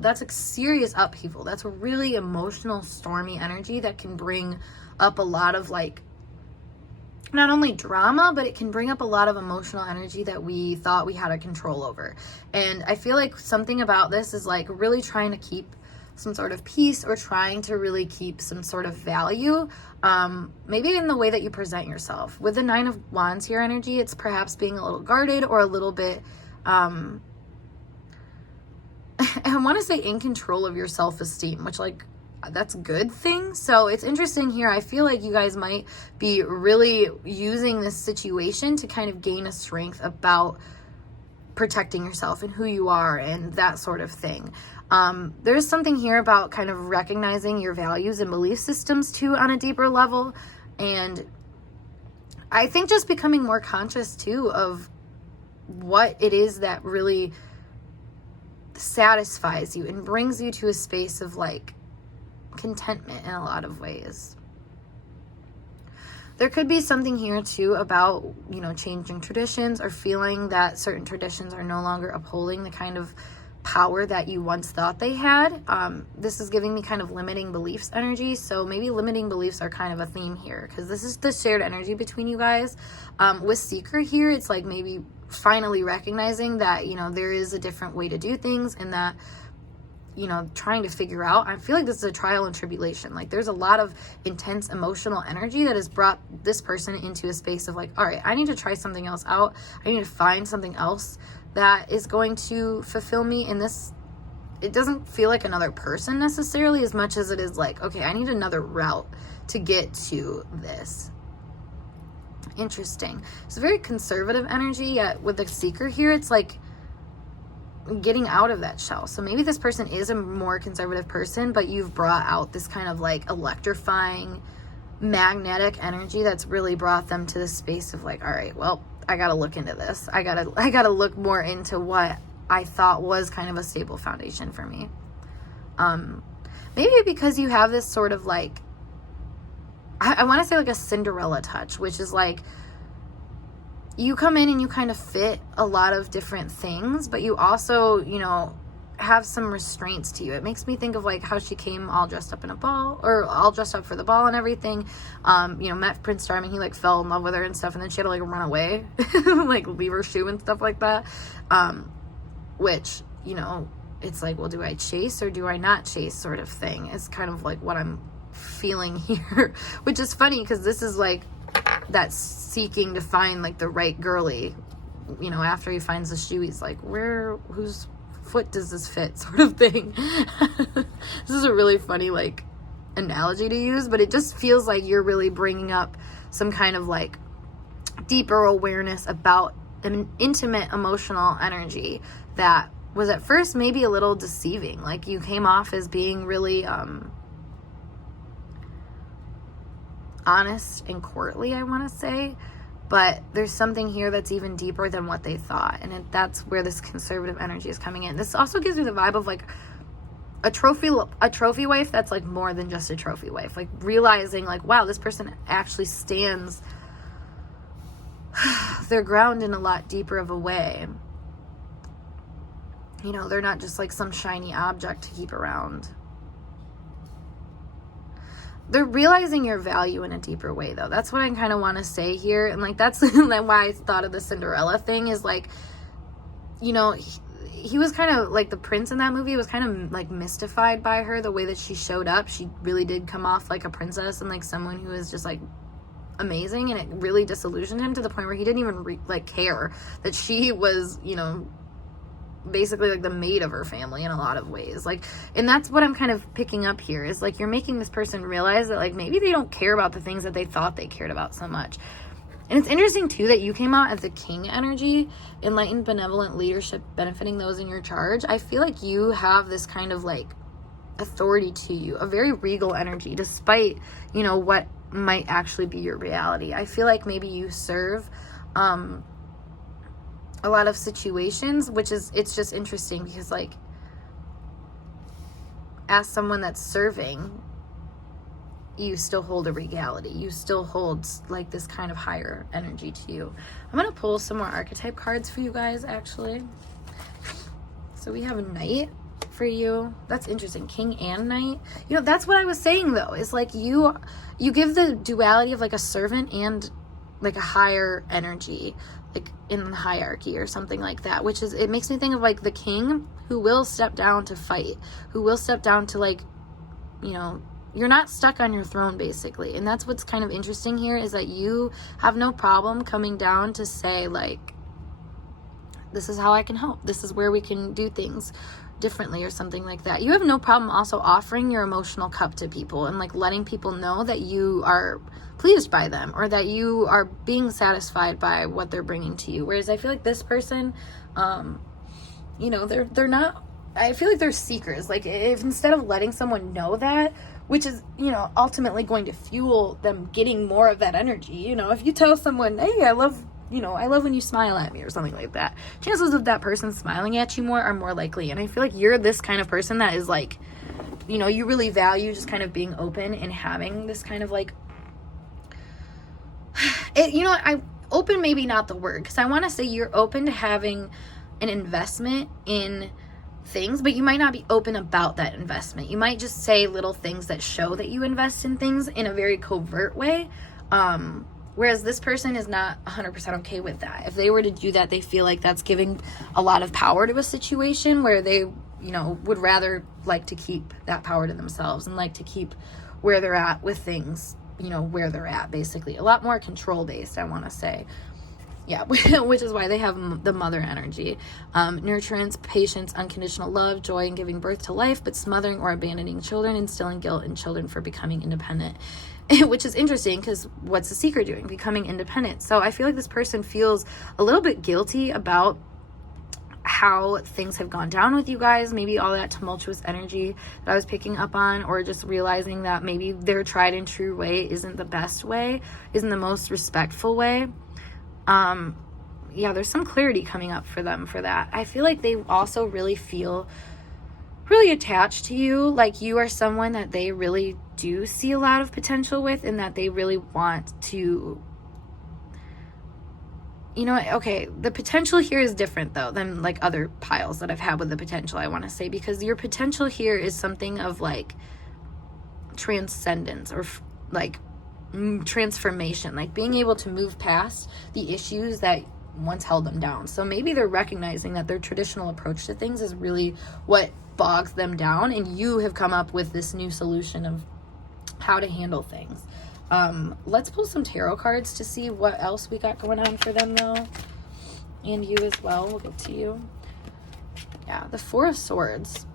that's a serious upheaval. That's a really emotional, stormy energy that can bring up a lot of like, not only drama, but it can bring up a lot of emotional energy that we thought we had a control over. And I feel like something about this is like really trying to keep some sort of peace, or trying to really keep some sort of value, maybe in the way that you present yourself. With the 9 of Wands here energy, it's perhaps being a little guarded, or a little bit, I want to say in control of your self-esteem, which like, that's a good thing. So it's interesting here. I feel like you guys might be really using this situation to kind of gain a strength about protecting yourself and who you are and that sort of thing. There's something here about kind of recognizing your values and belief systems too on a deeper level. And I think just becoming more conscious too of what it is that really satisfies you and brings you to a space of like contentment in a lot of ways. There could be something here too about, changing traditions, or feeling that certain traditions are no longer upholding the kind of power that you once thought they had. This is giving me kind of limiting beliefs energy. So maybe limiting beliefs are kind of a theme here, because this is the shared energy between you guys. With Seeker here, it's like maybe finally recognizing that, there is a different way to do things, and that, trying to figure out. I feel like this is a trial and tribulation. Like there's a lot of intense emotional energy that has brought this person into a space of like, all right, I need to try something else out. I need to find something else that is going to fulfill me in this. It doesn't feel like another person necessarily, as much as it is like, okay, I need another route to get to this. Interesting. It's a very conservative energy, yet with the Seeker here, it's like getting out of that shell. So maybe this person is a more conservative person, but you've brought out this kind of like electrifying, magnetic energy that's really brought them to the space of like, all right, well, I gotta look into this. I gotta look more into what I thought was kind of a stable foundation for me. Maybe because you have this sort of like, I want to say like a Cinderella touch, which is like, you come in and you kind of fit a lot of different things, but you also, have some restraints to you. It makes me think of like how she came all dressed up in a ball, or all dressed up for the ball and everything. Met Prince Charming, he like fell in love with her and stuff, and then she had to like run away, like leave her shoe and stuff like that. Which, it's like, well, do I chase or do I not chase sort of thing? It's kind of like what I'm feeling here, which is funny because this is like that seeking to find like the right girly. After he finds the shoe, he's like, whose foot does this fit, sort of thing. This is a really funny like analogy to use, but it just feels like you're really bringing up some kind of like deeper awareness about an intimate emotional energy that was at first maybe a little deceiving. Like you came off as being really honest and courtly, I want to say, but there's something here that's even deeper than what they thought, and that's where this conservative energy is coming in. This also gives me the vibe of like a trophy wife that's like more than just a trophy wife, like realizing like, wow, this person actually stands their ground in a lot deeper of a way. They're not just like some shiny object to keep around. They're realizing your value in a deeper way, though. That's what I kind of want to say here. And like, that's why I thought of the Cinderella thing is like, he was kind of like the prince in that movie was kind of like mystified by her, the way that she showed up. She really did come off like a princess and like someone who was just like amazing. And it really disillusioned him to the point where he didn't even care that she was, basically like the maid of her family in a lot of ways. Like, and that's what I'm kind of picking up here is like, you're making this person realize that like maybe they don't care about the things that they thought they cared about so much. And it's interesting too that you came out as the king energy, enlightened, benevolent leadership, benefiting those in your charge. I feel like you have this kind of like authority to you, a very regal energy, despite, what might actually be your reality. I feel like maybe you serve, a lot of situations, it's just interesting because like as someone that's serving, you still hold a regality. You still hold like this kind of higher energy to you. I'm going to pull some more archetype cards for you guys, actually. So we have a Knight for you. That's interesting. King and Knight. You know, that's what I was saying though, is like you give the duality of like a servant and like a higher energy, like in the hierarchy or something like that, which is, it makes me think of like the king who will step down to fight, who will step down to like, you know, you're not stuck on your throne basically. And that's what's kind of interesting here, is that you have no problem coming down to say like, this is how I can help. This is where we can do things differently or something like that. You have no problem also offering your emotional cup to people and like letting people know that you are pleased by them, or that you are being satisfied by what they're bringing to you. Whereas I feel like this person, you know, they're not, I feel like they're seekers. Like if instead of letting someone know that, which is, you know, ultimately going to fuel them getting more of that energy. You know, if you tell someone, hey, I love when you smile at me or something like that, chances of that person smiling at you more are more likely. And I feel like you're this kind of person that is like, you know, you really value just kind of being open and having this kind of like, you know, open maybe not the word, because I want to say you're open to having an investment in things, but you might not be open about that investment. You might just say little things that show that you invest in things in a very covert way. Whereas this person is not 100% okay with that. If they were to do that, they feel like that's giving a lot of power to a situation, where they, you know, would rather like to keep that power to themselves and like to keep where they're at with things, you know, where they're at, basically. A lot more control based, I want to say. Yeah, which is why they have the mother energy. Nurturance, patience, unconditional love, joy in giving birth to life, but smothering or abandoning children, instilling guilt in children for becoming independent. Which is interesting, because what's the seeker doing? Becoming independent. So I feel like this person feels a little bit guilty about how things have gone down with you guys. Maybe all that tumultuous energy that I was picking up on, or just realizing that maybe their tried and true way isn't the best way, isn't the most respectful way. Yeah, there's some clarity coming up for them for that. I feel like they also really feel really attached to you. Like you are someone that they really do see a lot of potential with, and that they really want to, you know, okay, the potential here is different though than like other piles that I've had with the potential, I want to say, because your potential here is something of like transcendence, or like transformation, like being able to move past the issues that once held them down. So maybe they're recognizing that their traditional approach to things is really what bogs them down, and you have come up with this new solution of how to handle things. Let's pull some tarot cards to see what else we got going on for them though, and you as well. We'll get to you. Yeah, the Four of Swords.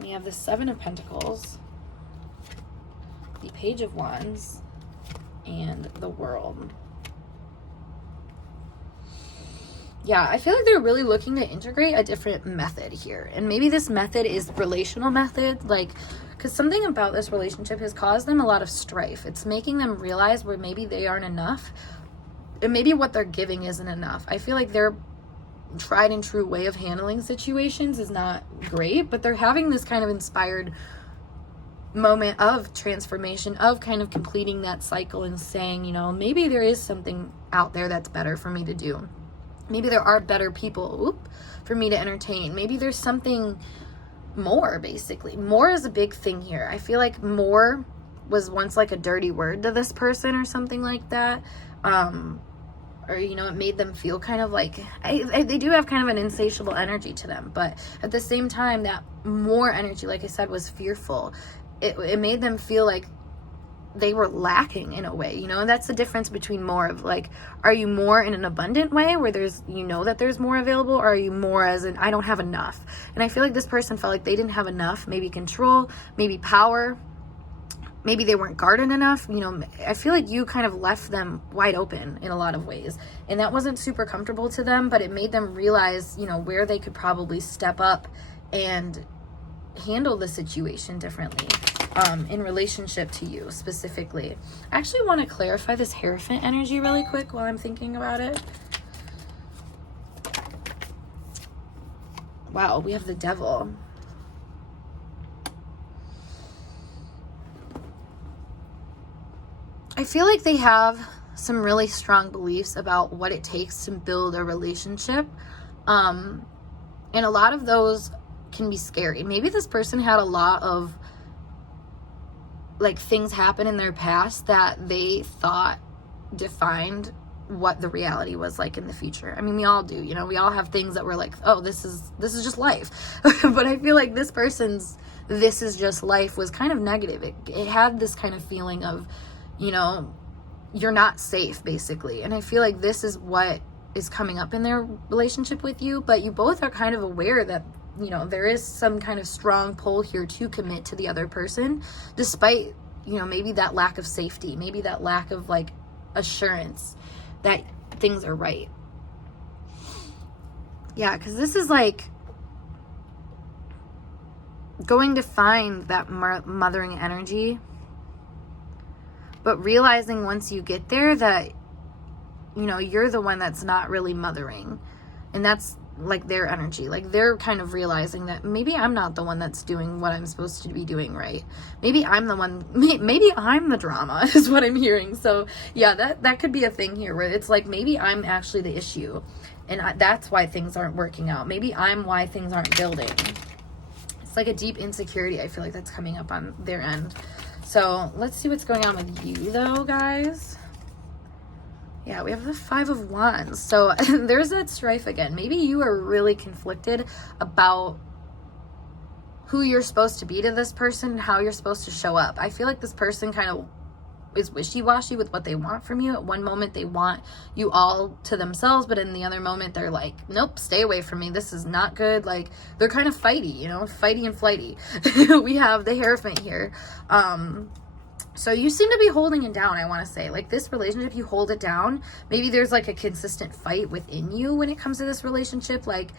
We have the Seven of Pentacles, the Page of Wands, and the World. Yeah, I feel like they're really looking to integrate a different method here. And maybe this method is relational method, like, because something about this relationship has caused them a lot of strife. It's making them realize where maybe they aren't enough, and maybe what they're giving isn't enough. I feel like their tried and true way of handling situations is not great, but they're having this kind of inspired moment of transformation, of kind of completing that cycle and saying, you know, maybe there is something out there that's better for me to do. Maybe there are better people for me to entertain. Maybe there's something more, basically. More is a big thing here. I feel like more was once like a dirty word to this person or something like that. Or, you know, it made them feel kind of like, they do have kind of an insatiable energy to them. But at the same time, that more energy, like I said, was fearful. It made them feel like they were lacking in a way, you know. And that's the difference between more of like, are you more in an abundant way where there's, you know, that there's more available, or are you more as in, I don't have enough? And I feel like this person felt like they didn't have enough, maybe control, maybe power, maybe they weren't guarded enough, you know. I feel like you kind of left them wide open in a lot of ways, and that wasn't super comfortable to them, but it made them realize, you know, where they could probably step up and handle the situation differently. In relationship to you specifically. I actually want to clarify this Hierophant energy really quick while I'm thinking about it. Wow, we have the Devil. I feel like they have some really strong beliefs about what it takes to build a relationship. And a lot of those can be scary. Maybe this person had a lot of like things happen in their past that they thought defined what the reality was like in the future. I mean, we all do, you know, we all have things that we're like, oh, this is just life. But I feel like this person's "this is just life" was kind of negative. It had this kind of feeling of, you know, you're not safe, basically. And I feel like this is what is coming up in their relationship with you, but you both are kind of aware that, you know, there is some kind of strong pull here to commit to the other person, despite, you know, maybe that lack of safety, maybe that lack of like assurance that things are right. Yeah, because this is like going to find that mothering energy, but realizing once you get there that, you know, you're the one that's not really mothering. And that's like their energy. Like they're kind of realizing that maybe I'm not the one that's doing what I'm supposed to be doing right. Maybe I'm the one, maybe I'm the drama is what I'm hearing. So yeah, that could be a thing here where it's like, maybe I'm actually the issue. And that's why things aren't working out. Maybe I'm why things aren't building. It's like a deep insecurity, I feel like, that's coming up on their end. So let's see what's going on with you though, guys. Yeah, we have the 5 of Wands. So there's that strife again. Maybe you are really conflicted about who you're supposed to be to this person and how you're supposed to show up. I feel like this person kind of is wishy-washy with what they want from you. At one moment, they want you all to themselves, but in the other moment, they're like, nope, stay away from me. This is not good. Like, they're kind of fighty, you know, fighty and flighty. We have the Hierophant here. So you seem to be holding it down, I want to say. Like, this relationship, you hold it down. Maybe there's, like, a consistent fight within you when it comes to this relationship. Like,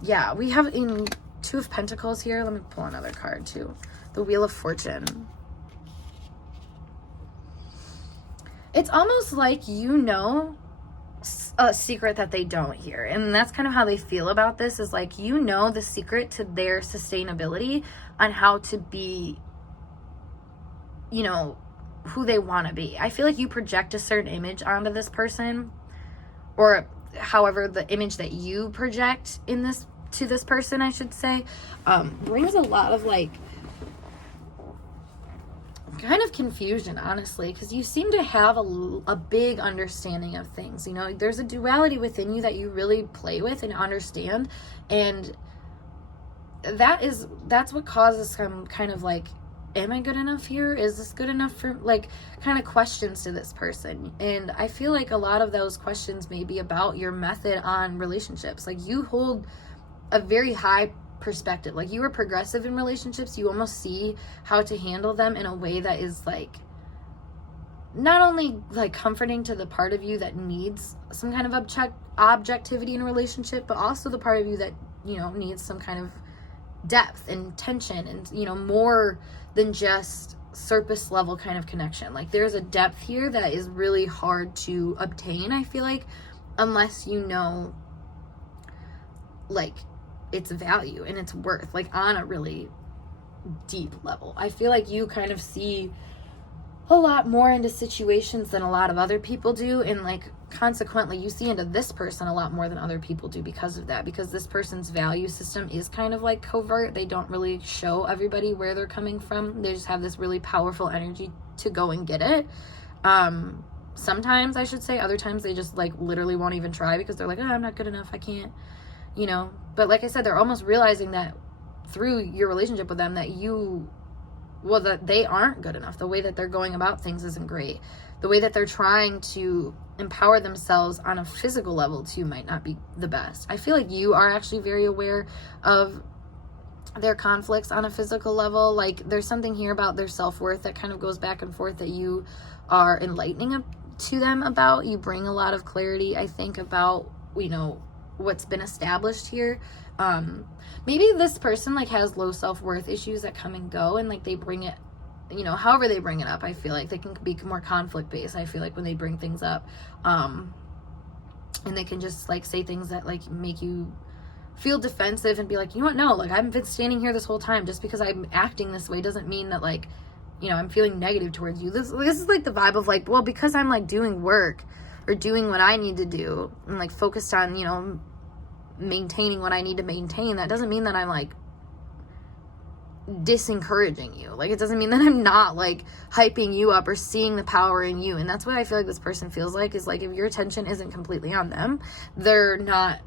yeah, we have in 2 of Pentacles here. Let me pull another card, too. The Wheel of Fortune. It's almost like you know a secret that they don't here. And that's kind of how they feel about this, is like, you know the secret to their sustainability on how to be, you know, who they want to be. I feel like you project a certain image onto this person, or however the image that you project in this to this person, I should say, brings a lot of like kind of confusion, honestly, because you seem to have a big understanding of things. You know, there's a duality within you that you really play with and understand, and that's what causes some kind of like, am I good enough here? Is this good enough for, like, kind of questions to this person? And I feel like a lot of those questions may be about your method on relationships. Like, you hold a very high perspective. Like, you are progressive in relationships. You almost see how to handle them in a way that is, like, not only, like, comforting to the part of you that needs some kind of objectivity in a relationship, but also the part of you that, you know, needs some kind of depth and tension and, you know, more than just surface level kind of connection. Like, there's a depth here that is really hard to obtain, I feel like, unless you know, like, its value and its worth, like, on a really deep level. I feel like you kind of see a lot more into situations than a lot of other people do, and, like, consequently you see into this person a lot more than other people do because of that, because this person's value system is kind of like covert. They don't really show everybody where they're coming from. They just have this really powerful energy to go and get it. Sometimes, I should say, other times they just, like, literally won't even try because they're like, oh, I'm not good enough, I can't, you know. But like I said, they're almost realizing that through your relationship with them that that they aren't good enough. The way that they're going about things isn't great. The way that they're trying to empower themselves on a physical level too might not be the best. I feel like you are actually very aware of their conflicts on a physical level. Like, there's something here about their self-worth that kind of goes back and forth that you are enlightening to them about. You bring a lot of clarity, I think, about, you know, what's been established here. Maybe this person, like, has low self-worth issues that come and go, and, like, they bring it, you know, however they bring it up. I feel like they can be more conflict based. I feel like when they bring things up, and they can just, like, say things that, like, make you feel defensive and be like, you know what, no, like, I've been standing here this whole time. Just because I'm acting this way doesn't mean that, like, I'm feeling negative towards you. This is like the vibe of like, well, because I'm like doing work or doing what I need to do and like focused on, maintaining what I need to maintain, that doesn't mean that I'm like disencouraging you. Like, it doesn't mean that I'm not like hyping you up or seeing the power in you. And that's what I feel like this person feels like, is like, if your attention isn't completely on them, they're not,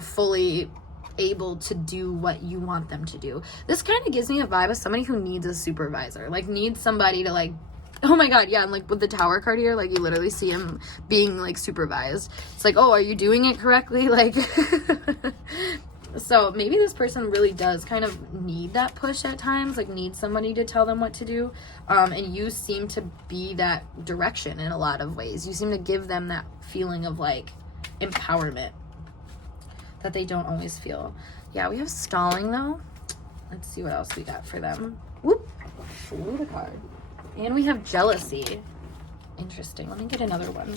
fully able to do what you want them to do. This kind of gives me a vibe of somebody who needs a supervisor, like needs somebody to like, oh my god, yeah, and like with the Tower card here, like you literally see him being like supervised. It's like, oh, are you doing it correctly? Like so maybe this person really does kind of need that push at times, like need somebody to tell them what to do. And you seem to be that direction in a lot of ways. You seem to give them that feeling of like empowerment that they don't always feel. Yeah, we have stalling though. Let's see what else we got for them. Whoop, flew the card. And we have jealousy. Interesting. Let me get another one.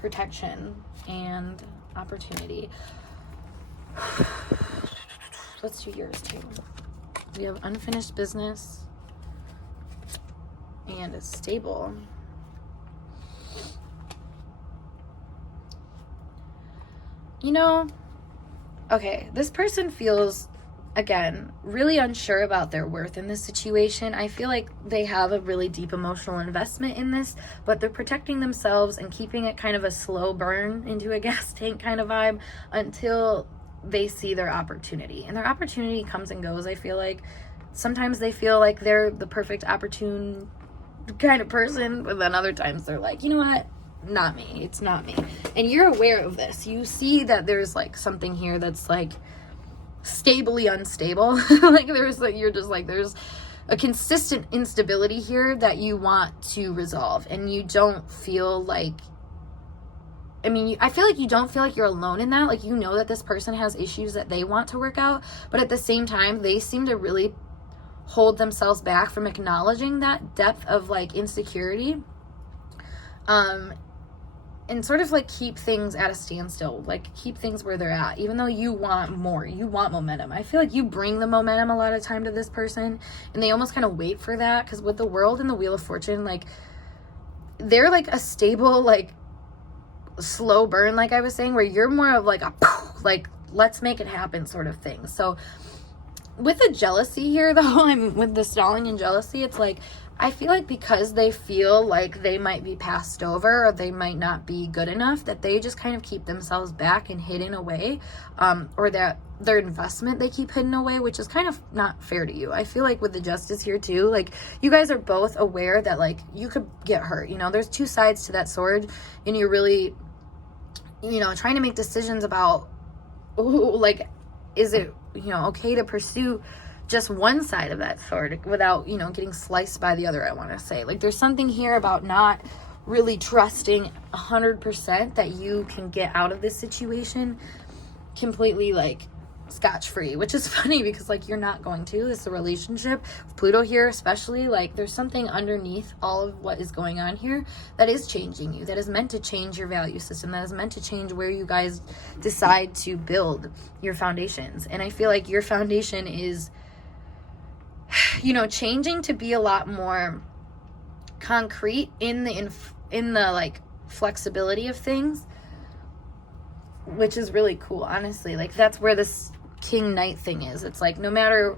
Protection and opportunity. Let's do yours too. We have unfinished business and it's stable. Okay, this person feels, again, really unsure about their worth in this situation. I feel like they have a really deep emotional investment in this, but they're protecting themselves and keeping it kind of a slow burn into a gas tank kind of vibe until they see their opportunity. And their opportunity comes and goes, I feel like. Sometimes they feel like they're the perfect opportune kind of person, but then other times they're like, you know what? Not me. It's not me. And you're aware of this. You see that there's like something here that's like stably unstable. Like you're just like, there's a consistent instability here that you want to resolve. And you don't feel like, I feel like you don't feel like you're alone in that. Like, that this person has issues that they want to work out, but at the same time, they seem to really hold themselves back from acknowledging that depth of like insecurity. And sort of like keep things at a standstill, like keep things where they're at, even though you want more, you want momentum. I feel like you bring the momentum a lot of time to this person, and they almost kind of wait for that, because with the World and the Wheel of Fortune, like they're like a stable, like slow burn, like I was saying, where you're more of like a like let's make it happen sort of thing. So with the jealousy here though, with the stalling and jealousy, it's like I feel like because they feel like they might be passed over or they might not be good enough, that they just kind of keep themselves back and hidden away, or that their investment they keep hidden away, which is kind of not fair to you. I feel like with the Justice here too, like you guys are both aware that like you could get hurt. There's two sides to that sword, and you're really, trying to make decisions about, like, is it, okay to pursue just one side of that sword without, getting sliced by the other, I want to say. Like, there's something here about not really trusting 100% that you can get out of this situation completely, like, scotch-free, which is funny because, like, you're not going to. This is a relationship. With Pluto here especially, like, there's something underneath all of what is going on here that is changing you, that is meant to change your value system, that is meant to change where you guys decide to build your foundations. And I feel like your foundation is, changing to be a lot more concrete in the like flexibility of things, which is really cool, honestly. Like, that's where this King Knight thing is. It's like, no matter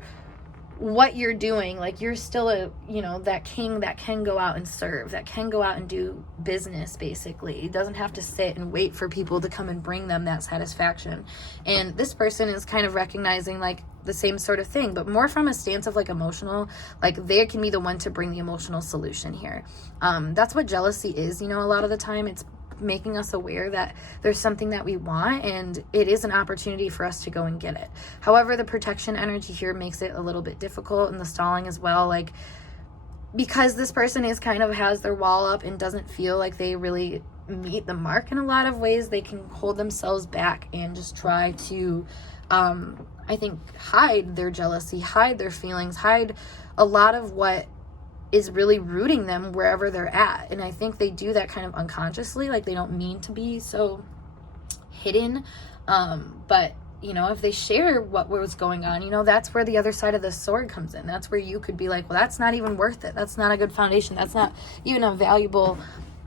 what you're doing, like, you're still that king that can go out and serve, that can go out and do business, basically. He doesn't have to sit and wait for people to come and bring them that satisfaction. And this person is kind of recognizing, like, the same sort of thing, but more from a stance of, like, emotional, like, they can be the one to bring the emotional solution here. That's what jealousy is, a lot of the time. It's making us aware that there's something that we want, and it is an opportunity for us to go and get it. However, the protection energy here makes it a little bit difficult, and the stalling as well, like, because this person is kind of has their wall up and doesn't feel like they really meet the mark in a lot of ways. They can hold themselves back and just try to I think hide their jealousy, hide their feelings, hide a lot of what is really rooting them wherever they're at. And I think they do that kind of unconsciously, like they don't mean to be so hidden, but you know, if they share what was going on, you know, that's where the other side of the sword comes in. That's where you could be like, well, that's not even worth it. That's not a good foundation. That's not even a valuable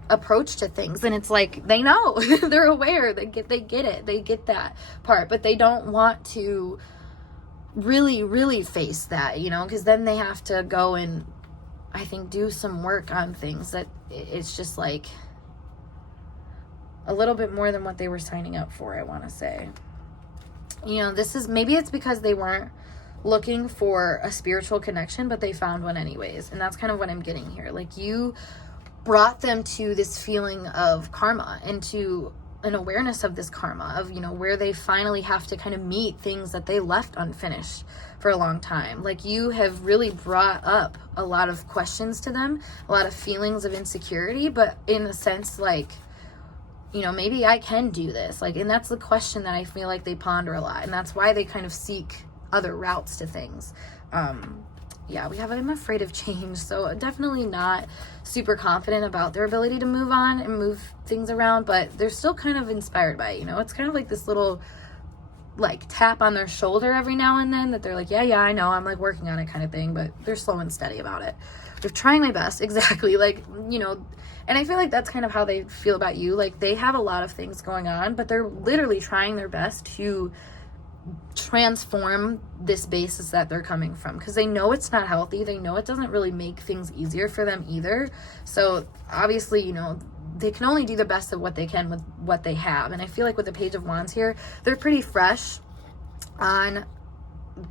approach to things. And it's like, they know, they're aware, they get it, they get that part, but they don't want to really face that, you know, because then they have to go and, I think, do some work on things that it's just like a little bit more than what they were signing up for, I want to say. You know, maybe it's because they weren't looking for a spiritual connection, but they found one anyways. And that's kind of what I'm getting here. Like, you brought them to this feeling of karma and to an awareness of this karma, of, you know, where they finally have to kind of meet things that they left unfinished for a long time. Like, you have really brought up a lot of questions to them, a lot of feelings of insecurity, but in a sense, like, you know, maybe I can do this. Like, and that's the question that I feel like they ponder a lot. And that's why they kind of seek other routes to things. Yeah, we have, I'm afraid of change. So definitely not super confident about their ability to move on and move things around, but they're still kind of inspired by it. You know, it's kind of like this little, like, tap on their shoulder every now and then that they're like, yeah, I know, I'm like working on it kind of thing, but they're slow and steady about it. They're trying my best. Exactly. Like, you know, and I feel like that's kind of how they feel about you. Like, they have a lot of things going on, but they're literally trying their best to transform this basis that they're coming from, because they know it's not healthy. They know it doesn't really make things easier for them either. So obviously, you know, they can only do the best of what they can with what they have. And I feel like with the Page of Wands here, they're pretty fresh on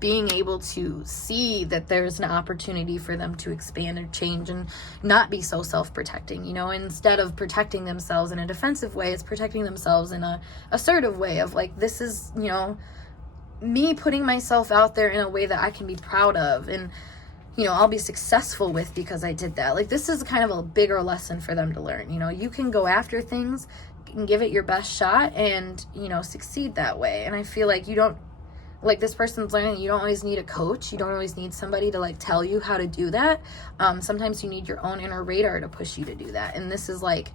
being able to see that there's an opportunity for them to expand and change and not be so self-protecting. You know, instead of protecting themselves in a defensive way, it's protecting themselves in a assertive way of like, this is, you know, me putting myself out there in a way that I can be proud of and, you know, I'll be successful with because I did that. Like, this is kind of a bigger lesson for them to learn. You know, you can go after things and give it your best shot and, you know, succeed that way. And I feel like you don't, like, this person's learning, you don't always need a coach. You don't always need somebody to, like, tell you how to do that. Sometimes you need your own inner radar to push you to do that. And this is, like,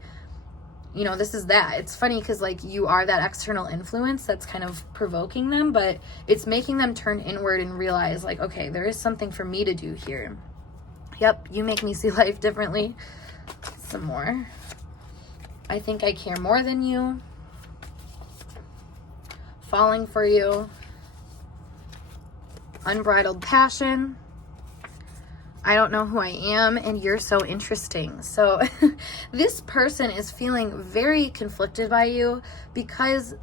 you know, this is that. It's funny because, like, you are that external influence that's kind of provoking them, but it's making them turn inward and realize, like, okay, there is something for me to do here. Yep, you make me see life differently. Some more. I think I care more than you. Falling for you. Unbridled passion. I don't know who I am, and you're so interesting. So this person is feeling very conflicted by you because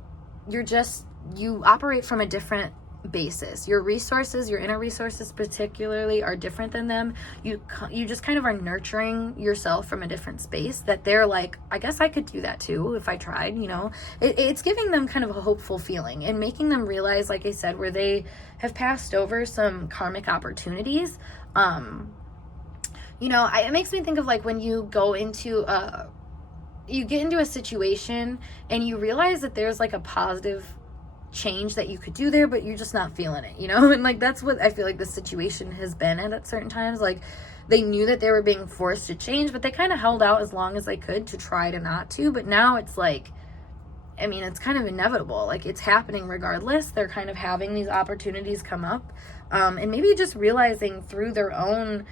you operate from a different basis. Your resources, your inner resources particularly, are different than them. You just kind of are nurturing yourself from a different space that they're like, I guess I could do that too if I tried, you know. It's giving them kind of a hopeful feeling and making them realize, like I said, where they have passed over some karmic opportunities. You know, it makes me think of, like, when you go into you get into a situation and you realize that there's, like, a positive change that you could do there, but you're just not feeling it, you know? And, like, that's what I feel like the situation has been at certain times. Like, they knew that they were being forced to change, but they kind of held out as long as they could to try to not to. But now it's like, I mean, it's kind of inevitable. Like, it's happening regardless. They're kind of having these opportunities come up. And maybe just realizing through their own,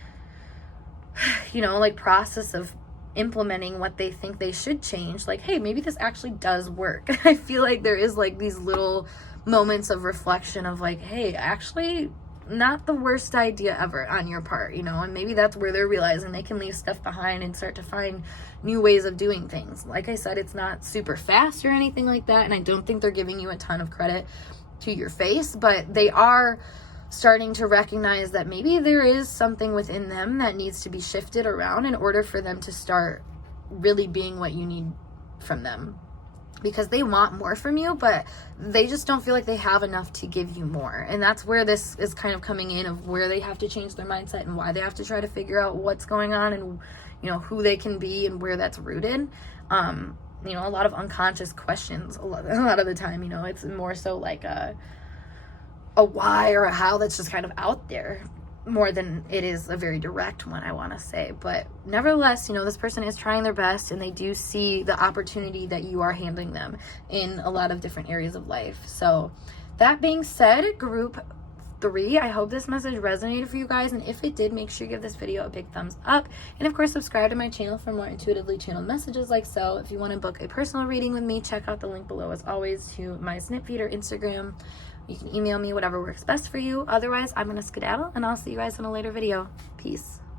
you know, like, process of implementing what they think they should change, like, hey, maybe this actually does work. I feel like there is, like, these little moments of reflection of, like, hey, actually not the worst idea ever on your part, you know. And maybe that's where they're realizing they can leave stuff behind and start to find new ways of doing things. Like I said, it's not super fast or anything like that, and I don't think they're giving you a ton of credit to your face, but they are starting to recognize that maybe there is something within them that needs to be shifted around in order for them to start really being what you need from them, because they want more from you, but they just don't feel like they have enough to give you more. And that's where this is kind of coming in, of where they have to change their mindset and why they have to try to figure out what's going on and, you know, who they can be and where that's rooted. You know, a lot of unconscious questions a lot of the time, you know, it's more so like a why or a how that's just kind of out there more than it is a very direct one, I want to say. But nevertheless, you know, this person is trying their best, and they do see the opportunity that you are handing them in a lot of different areas of life. So That being said, group 3, I hope this message resonated for you guys, and if it did, make sure you give this video a big thumbs up, and of course subscribe to my channel for more intuitively channeled messages like so. If you want to book a personal reading with me, check out the link below as always to my snip feed or Instagram. You can email me, whatever works best for you. Otherwise, I'm gonna skedaddle, and I'll see you guys in a later video. Peace.